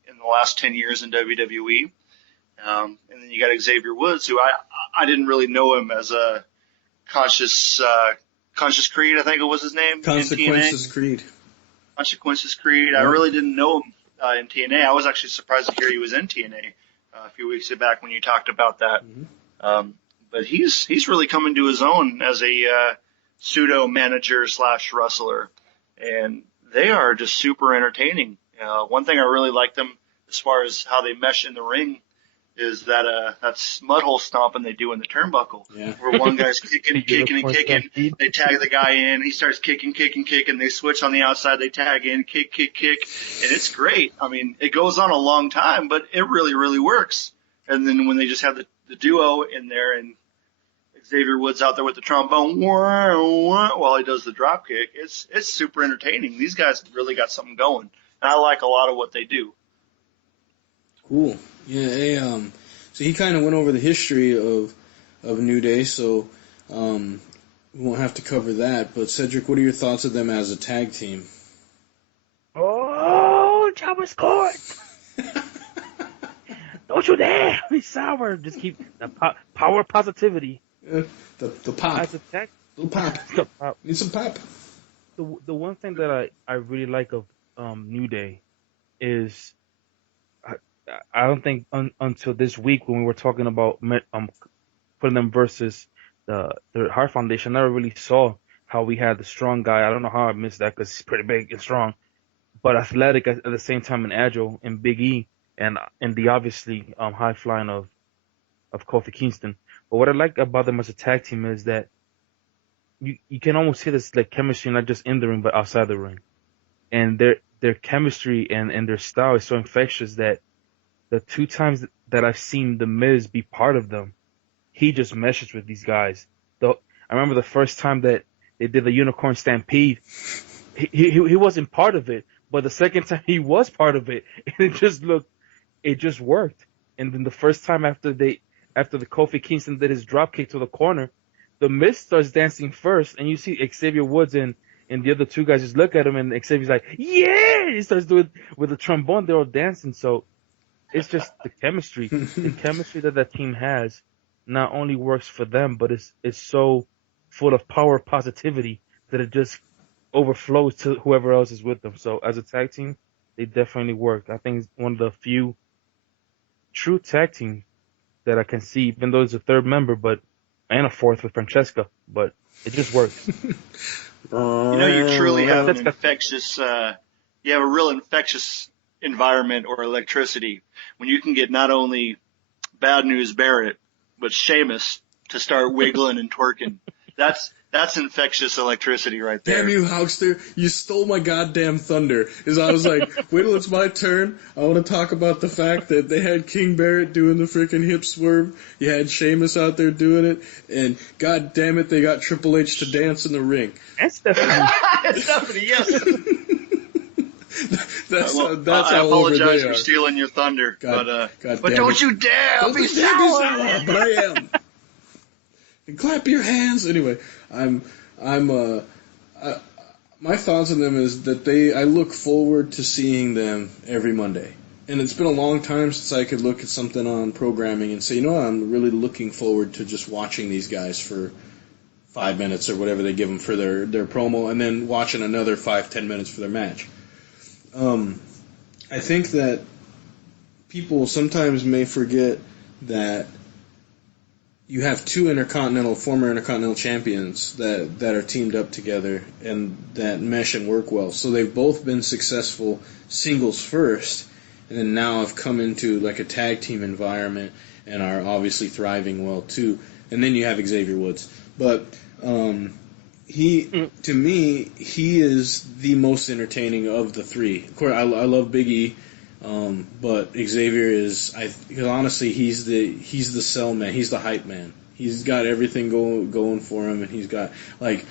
in the last 10 years in WWE. And then you got Xavier Woods, who I didn't really know him as a Conscious Creed, I think it was his name. Consequences Creed. Consequences Creed. I really didn't know him in TNA. I was actually surprised to hear he was in TNA a few weeks back when you talked about that. Mm-hmm. But he's really coming to his own as a pseudo manager / wrestler, and they are just super entertaining. One thing I really like them as far as how they mesh in the ring is that mud hole stomping they do in the turnbuckle, where one guy's kicking, they tag the guy in, he starts kicking, they switch on the outside, they tag in, kick, and it's great. I mean, it goes on a long time, but it really, really works. And then when they just have the duo in there and Xavier Woods out there with the trombone while he does the drop kick, it's super entertaining. These guys really got something going, and I like a lot of what they do. Cool. Yeah. So he kind of went over the history of New Day, so we won't have to cover that. But Cedric, what are your thoughts of them as a tag team? Oh, Chavez Court! Don't you dare be sour. Just keep the power positivity. The pop. As a tag, little pop. The pop. Need some pop. The one thing that I really like of New Day is I don't think until this week when we were talking about putting them versus the Hart Foundation, I never really saw how we had the strong guy. I don't know how I missed that because he's pretty big and strong, but athletic at the same time and agile in Big E and the obviously high flying of Kofi Kingston. But what I like about them as a tag team is that you can almost see this like chemistry not just in the ring but outside the ring, and their chemistry and their style is so infectious that the 2 times that I've seen The Miz be part of them, he just meshes with these guys. I remember the first time that they did the Unicorn Stampede, he wasn't part of it, but the second time he was part of it, and it just worked. And then the first time after the Kofi Kingston did his drop kick to the corner, The Miz starts dancing first, and you see Xavier Woods and the other 2 guys just look at him, and Xavier's like, yeah! He starts doing with the trombone, they're all dancing, so it's just the chemistry. The chemistry that team has not only works for them, but it's so full of power positivity that it just overflows to whoever else is with them. So as a tag team, they definitely work. I think it's one of the few true tag teams that I can see, even though it's a 3rd member, and a 4th with Francesca, but it just works. You truly have an infectious, you have a real infectious environment or electricity when you can get not only Bad News Barrett, but Sheamus to start wiggling and twerking. That's That's infectious electricity right there. Damn you, Hulkster. You stole my goddamn thunder. I was like, wait till it's my turn. I want to talk about the fact that they had King Barrett doing the freaking hip swerve. You had Sheamus out there doing it. And god damn it, they got Triple H to dance in the ring. And Stephanie. Stephanie, yes. That's I how over they apologize are. for stealing your thunder, God but damn don't it. you dare Don't be be sour. but I am. And clap your hands. Anyway, my thoughts on them is that I look forward to seeing them every Monday. And it's been a long time since I could look at something on programming and say, you know what, I'm really looking forward to just watching these guys for 5 minutes or whatever they give them for their promo, and then watching another 5-10 minutes for their match. I think that people sometimes may forget that you have two former Intercontinental champions that are teamed up together and that mesh and work well. So they've both been successful singles first, and then now have come into like a tag team environment and are obviously thriving well too. And then you have Xavier Woods. But to me, he is the most entertaining of the three. Of course, I love Big E. But Xavier because honestly, he's the sell man. He's the hype man. He's got everything going for him, and he's got, like,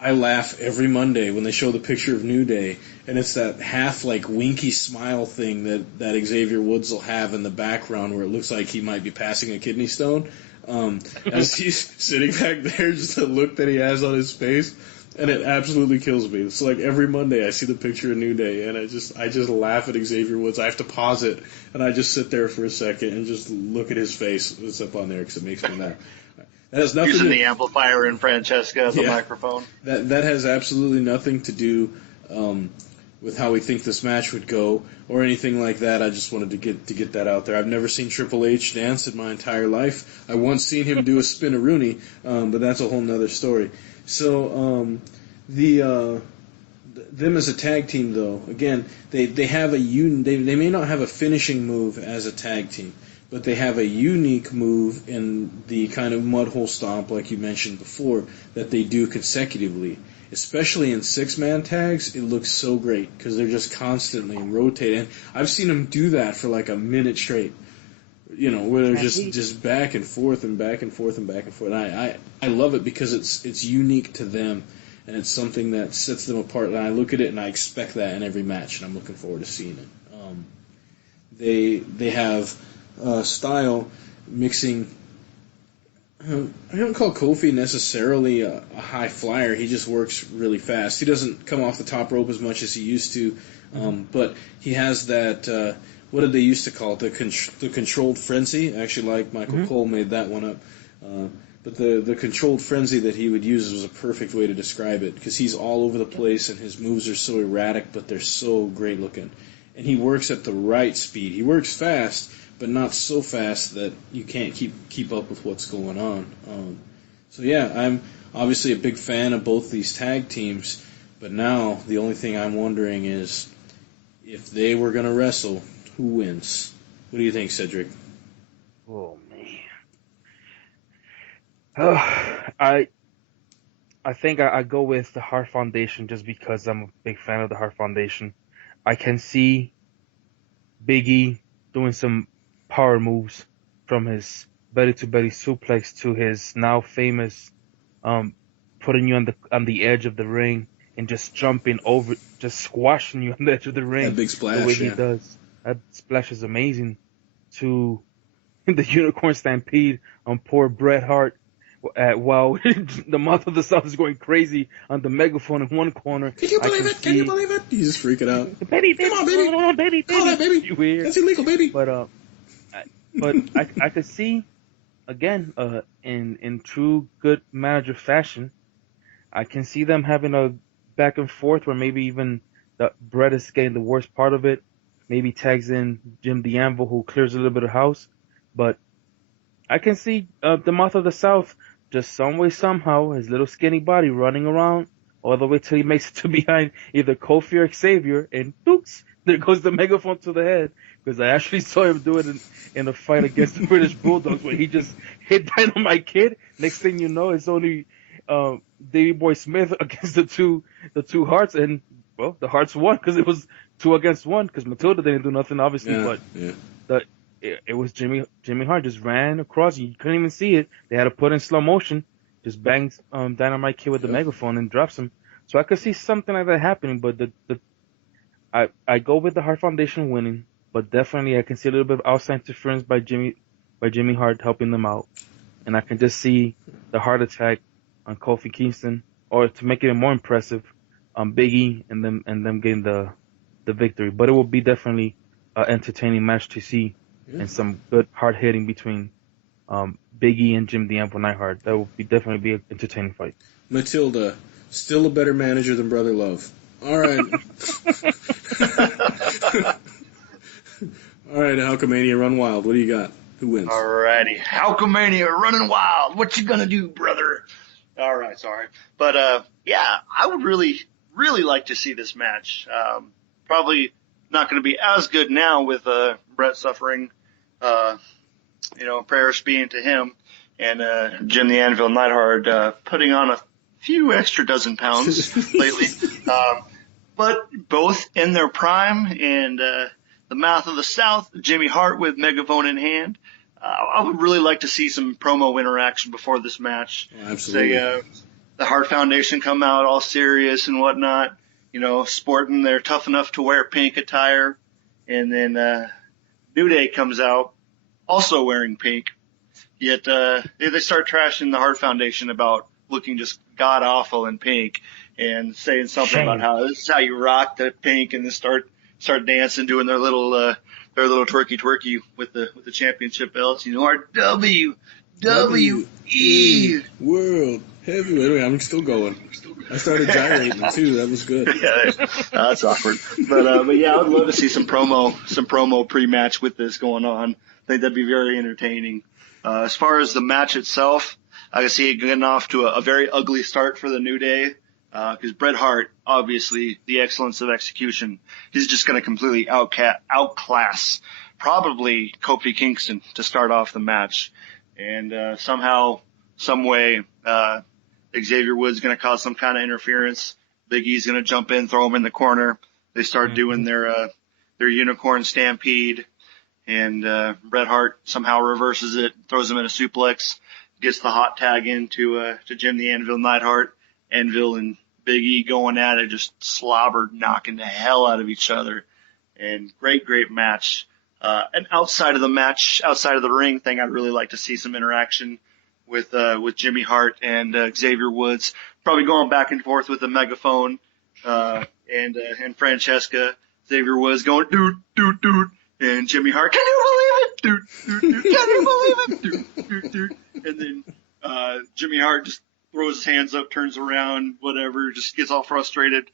I laugh every Monday when they show the picture of New Day, and it's that half, like, winky smile thing that Xavier Woods will have in the background where it looks like he might be passing a kidney stone. As he's sitting back there, just the look that he has on his face. And it absolutely kills me. It's like every Monday I see the picture of New Day, and I just laugh at Xavier Woods. I have to pause it, and I just sit there for a second and just look at his face that's up on there because it makes me laugh. That has nothing Using the amplifier in Francesca as a microphone. That has absolutely nothing to do with how we think this match would go or anything like that. I just wanted to get that out there. I've never seen Triple H dance in my entire life. I once seen him do a spin-a-rooney, but that's a whole nother story. So them as a tag team, though, again, they have they may not have a finishing move as a tag team, but they have a unique move in the kind of mud hole stomp, like you mentioned before, that they do consecutively. Especially in six-man tags, it looks so great because they're just constantly rotating. I've seen them do that for like a minute straight. You know, where they're just back and forth and back and forth and back and forth. And I love it because it's unique to them, and it's something that sets them apart. And I look at it and I expect that in every match, and I'm looking forward to seeing it. They have style mixing. I don't call Kofi necessarily a high flyer. He just works really fast. He doesn't come off the top rope as much as he used to, but he has that. What did they used to call it? The controlled frenzy. I actually like Michael Cole made that one up. But the controlled frenzy that he would use was a perfect way to describe it because he's all over the place and his moves are so erratic, but they're so great looking. And he works at the right speed. He works fast, but not so fast that you can't keep up with what's going on. So yeah, I'm obviously a big fan of both these tag teams, but now the only thing I'm wondering is if they were going to wrestle, who wins? What do you think, Cedric? Oh man. I think I go with the Hart Foundation just because I'm a big fan of the Hart Foundation. I can see Big E doing some power moves from his belly-to-belly suplex to his now famous putting you on the edge of the ring and just jumping over, just squashing you on the edge of the ring. That big splash, the way he does. That splash is amazing. To the Unicorn Stampede on poor Bret Hart while the mouth of the South is going crazy on the megaphone in one corner. Can you believe it? Can you believe it? He's just freaking out. Baby, come on, baby. Come on, baby. Call that, baby. You weird. That's illegal, baby. But I could see, again, in true good manager fashion, I can see them having a back and forth where maybe even Bret is getting the worst part of it. Maybe tags in Jim the Anvil, who clears a little bit of house. But I can see the mouth of the South just some way, somehow, his little skinny body running around all the way till he makes it to behind either Kofi or Xavier, and dooks, there goes the megaphone to the head. Because I actually saw him do it in a fight against the British Bulldogs where he just hit Dynamite Kid. Next thing you know, it's only Davey Boy Smith against the two Hearts, and well, the Hearts won because it was 2-1 because Matilda didn't do nothing, obviously, but it was Jimmy Hart just ran across. You couldn't even see it. They had to put in slow motion, just banged Dynamite Kid with the megaphone and drops him. So I could see something like that happening, but I go with the Hart Foundation winning, but definitely I can see a little bit of outside interference by Jimmy Hart helping them out, and I can just see the heart attack on Kofi Kingston, or to make it more impressive, Big E and them getting the victory. But it will be definitely an entertaining match to see, and some good hard hitting between Big E and Jim the Anvil Neidhart. That will definitely be an entertaining fight. Matilda, still a better manager than Brother Love. All right. All right, Hulkamania, run wild. What do you got? Who wins? Alrighty. Hulkamania running wild. What you gonna do, brother? Alright, sorry. But, yeah, I would really, really like to see this match. Probably not gonna be as good now with, Brett suffering, prayers being to him, and, Jim the Anvil Neidhart, putting on a few extra dozen pounds lately. But both in their prime, and, the mouth of the South, Jimmy Hart with megaphone in hand. I would really like to see some promo interaction before this match. Oh, absolutely. Say, the Hart Foundation come out all serious and whatnot, sporting their tough enough to wear pink attire. And then, New Day comes out also wearing pink. Yet, they start trashing the Hart Foundation about looking just god awful in pink and saying something about how this is how you rock the pink, and then start dancing, doing their little twerky with the championship belts. Our WWE World Heavyweight. Wait, I'm still going. I started gyrating too. That was good. Yeah, that's awkward. But yeah, I would love to see some promo pre-match with this going on. I think that'd be very entertaining. As far as the match itself, I can see it getting off to a very ugly start for the New Day. Because Bret Hart, obviously, the excellence of execution, he's just going to completely outclass probably Kofi Kingston to start off the match. And somehow, some way, Xavier Woods going to cause some kind of interference. Big E's going to jump in, throw him in the corner. They start doing their unicorn stampede, and Bret Hart somehow reverses it, throws him in a suplex, gets the hot tag into to Jim the Anvil Neidhart. Anvil and Big E going at it, just slobbered, knocking the hell out of each other. And great match. And outside of the match, outside of the ring thing, I'd really like to see some interaction with Jimmy Hart and Xavier Woods. Probably going back and forth with the megaphone, and Francesca. Xavier Woods going, dude. And Jimmy Hart, can you believe it? Dude. Can you believe it? Dude. And then, Jimmy Hart just throws his hands up, turns around, whatever, just gets all frustrated.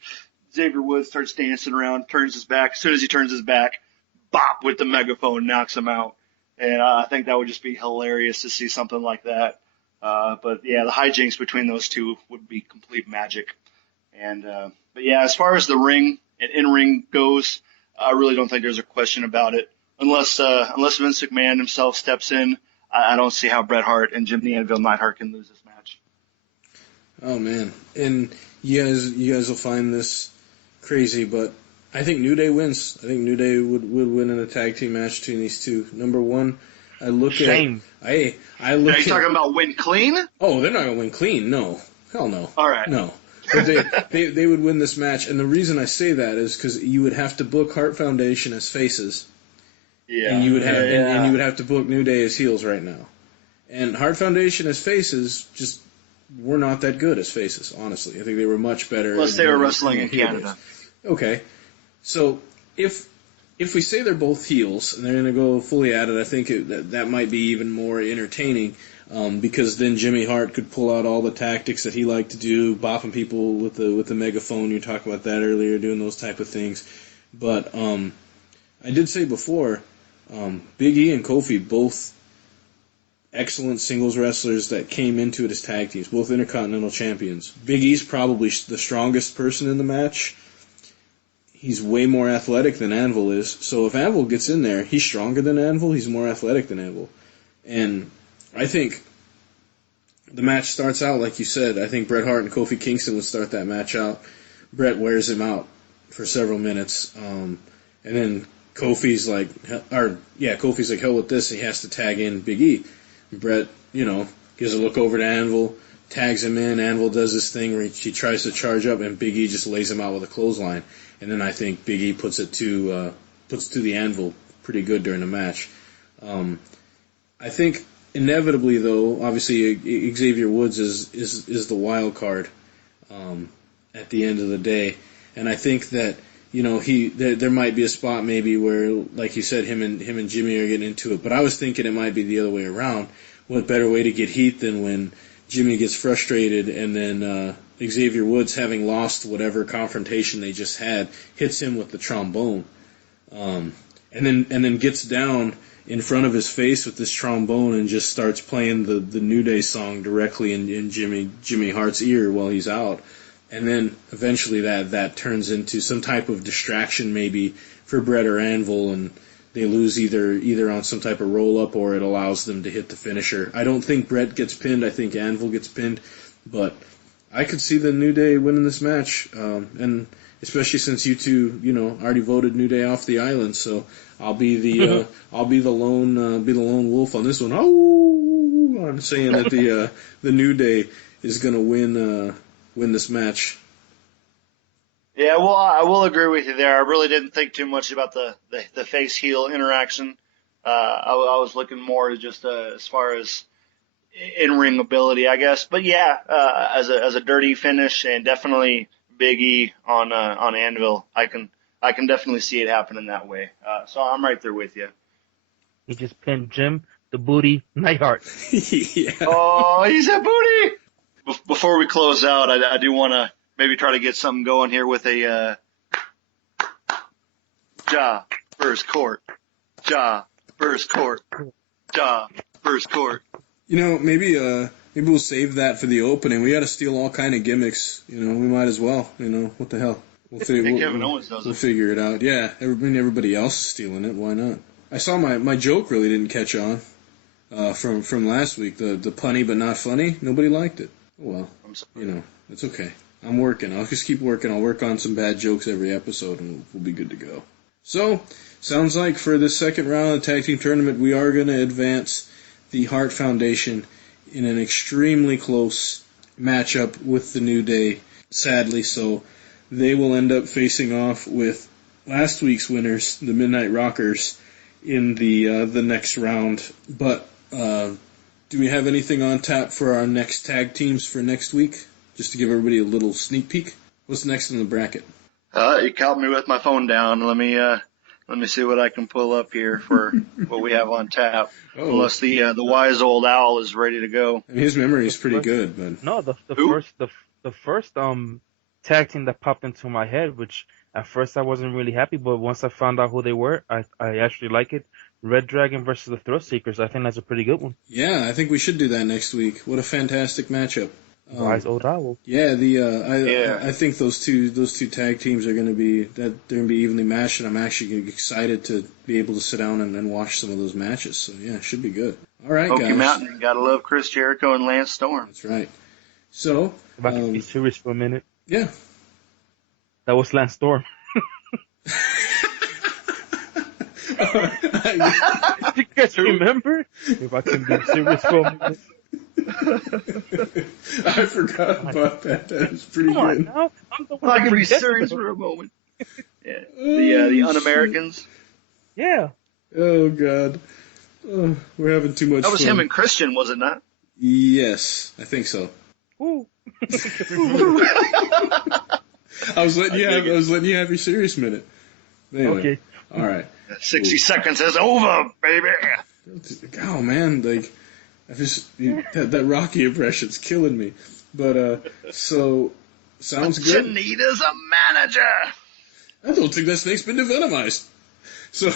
Xavier Woods starts dancing around, turns his back. As soon as he turns his back, bop with the megaphone, knocks him out. And I think that would just be hilarious to see something like that. But yeah, the hijinks between those two would be complete magic. And but yeah, as far as the ring and in-ring goes, I really don't think there's a question about it. Unless Vince McMahon himself steps in, I don't see how Bret Hart and Jim the Anvil Neidhart can lose this match. Oh man, and you guys will find this crazy, but I think New Day wins. I think New Day would win in a tag team match between these two. Number one, I look Shame. at I look. Are you at, talking about win clean? Oh, they're not gonna win clean. No, hell no. All right. No, but they would win this match, and the reason I say that is because you would have to book Hart Foundation as faces. Yeah. And you would have and you would have to book New Day as heels right now. And Hart Foundation as faces just were not that good as faces, honestly. I think they were much better. Plus they were wrestling in Canada. Okay. So if we say they're both heels and they're going to go fully at it, I think that might be even more entertaining, because then Jimmy Hart could pull out all the tactics that he liked to do, bopping people with the megaphone. You talked about that earlier, doing those type of things. But I did say before, Big E and Kofi, both excellent singles wrestlers that came into it as tag teams, both Intercontinental Champions. Big E's probably the strongest person in the match. He's way more athletic than Anvil is. So if Anvil gets in there, he's stronger than Anvil, he's more athletic than Anvil. And I think the match starts out like you said. I think Bret Hart and Kofi Kingston would start that match out. Bret wears him out for several minutes, and then Kofi's like, hell with this. And he has to tag in Big E. Bret, gives a look over to Anvil, tags him in. Anvil does this thing where he tries to charge up, and Big E just lays him out with a clothesline. And then I think Big E puts to the Anvil pretty good during the match. I think inevitably, though, obviously Xavier Woods is the wild card at the end of the day, and I think that there might be a spot maybe where, like you said, him and Jimmy are getting into it. But I was thinking it might be the other way around. What better way to get heat than when Jimmy gets frustrated and then Xavier Woods, having lost whatever confrontation they just had, hits him with the trombone, and then gets down in front of his face with this trombone and just starts playing the New Day song directly in Jimmy Hart's ear while he's out. And then eventually that turns into some type of distraction maybe for Bret or Anvil, and they lose either on some type of roll-up or it allows them to hit the finisher. I don't think Bret gets pinned. I think Anvil gets pinned. But I could see the New Day winning this match, and especially since you two, already voted New Day off the island, so I'll be the lone wolf on this one. Oh, I'm saying that the New Day is going to win this match. Yeah, well, I will agree with you there. I really didn't think too much about the face heel interaction. I was looking more just as far as in ring ability, I guess. But yeah, as a dirty finish and definitely Big E on Anvil, I can definitely see it happening that way. So I'm right there with you. He just pinned Jim, the Booty, Neidhart. Yeah. Oh, he's a booty! Before we close out, I do want to maybe try to get something going here with a Ja first court, Ja first court, Ja first court. Maybe we'll save that for the opening. We got to steal all kind of gimmicks. We might as well. What the hell? Kevin Owens does We'll it. figure it out. Yeah, everybody else is stealing it. Why not? I saw my joke really didn't catch on from last week. The punny but not funny. Nobody liked it. Oh well. I'm sorry. It's okay. I'm working. I'll just keep working. I'll work on some bad jokes every episode, and we'll be good to go. So, sounds like for this second round of the tag team tournament, we are going to advance the Hart Foundation in an extremely close matchup with the New Day, sadly so. They will end up facing off with last week's winners, the Midnight Rockers, in the next round. But do we have anything on tap for our next tag teams for next week? Just to give everybody a little sneak peek. What's next in the bracket? You caught me with my phone down. Let me see what I can pull up here for what we have on tap. Oh. Unless the wise old owl is ready to go. I mean, his memory is pretty good, but No, the first tag team that popped into my head, which at first I wasn't really happy, but once I found out who they were, I actually like it. Red Dragon versus the Thrill Seekers. I think that's a pretty good one. yeah, I think we should do that next week. What a fantastic matchup. Wise old owl. Yeah, I think those two tag teams are going to be evenly matched, and I'm actually excited to be able to sit down and watch some of those matches. So yeah, it should be good. All right, Smoky guys. Mountain, gotta love Chris Jericho and Lance Storm. That's right. So If I can be serious for a minute, yeah. that was Lance Storm. You guys remember? If I can be serious for a minute. I forgot about that. That was pretty Come on good. now. I'm the one I that can be forgets serious it. for a moment. Yeah, the Un-Americans. Yeah. Oh God, we're having too much That was fun. him and Christian, was it not? Yes, I think so. Ooh. I was letting you have your serious minute. Anyway, Okay. all right. 60 seconds is over, baby. Oh man, like that Rocky impression's killing me. But so sounds good. Janita's a manager. I don't think that snake's been devenomized. So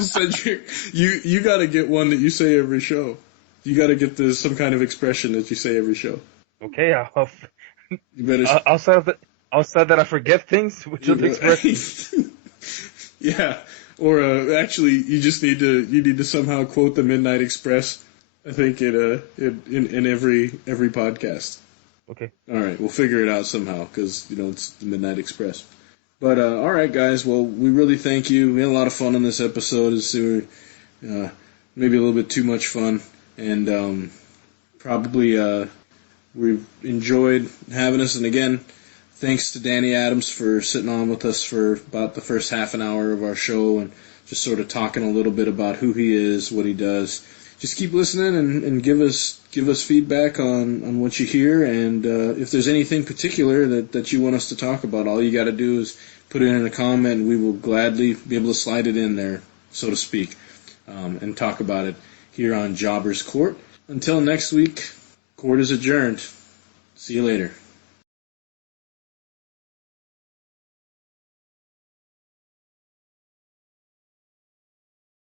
Cedric, you got to get one that you say every show. You got to get some kind of expression that you say every show. Okay. You better. Outside that I forget things, which are the expression. Yeah. Or actually, you need to somehow quote the Midnight Express I think in every podcast. Okay. All right, we'll figure it out somehow because it's the Midnight Express. But all right, guys. Well, we really thank you. We had a lot of fun on this episode. It's maybe a little bit too much fun, and probably we've enjoyed having us. And again, thanks to Danny Adams for sitting on with us for about the first half an hour of our show and just sort of talking a little bit about who he is, what he does. Just keep listening and give us feedback on what you hear, and if there's anything particular that you want us to talk about, all you got to do is put it in a comment, and we will gladly be able to slide it in there, so to speak, and talk about it here on Jobber's Court. Until next week, court is adjourned. See you later.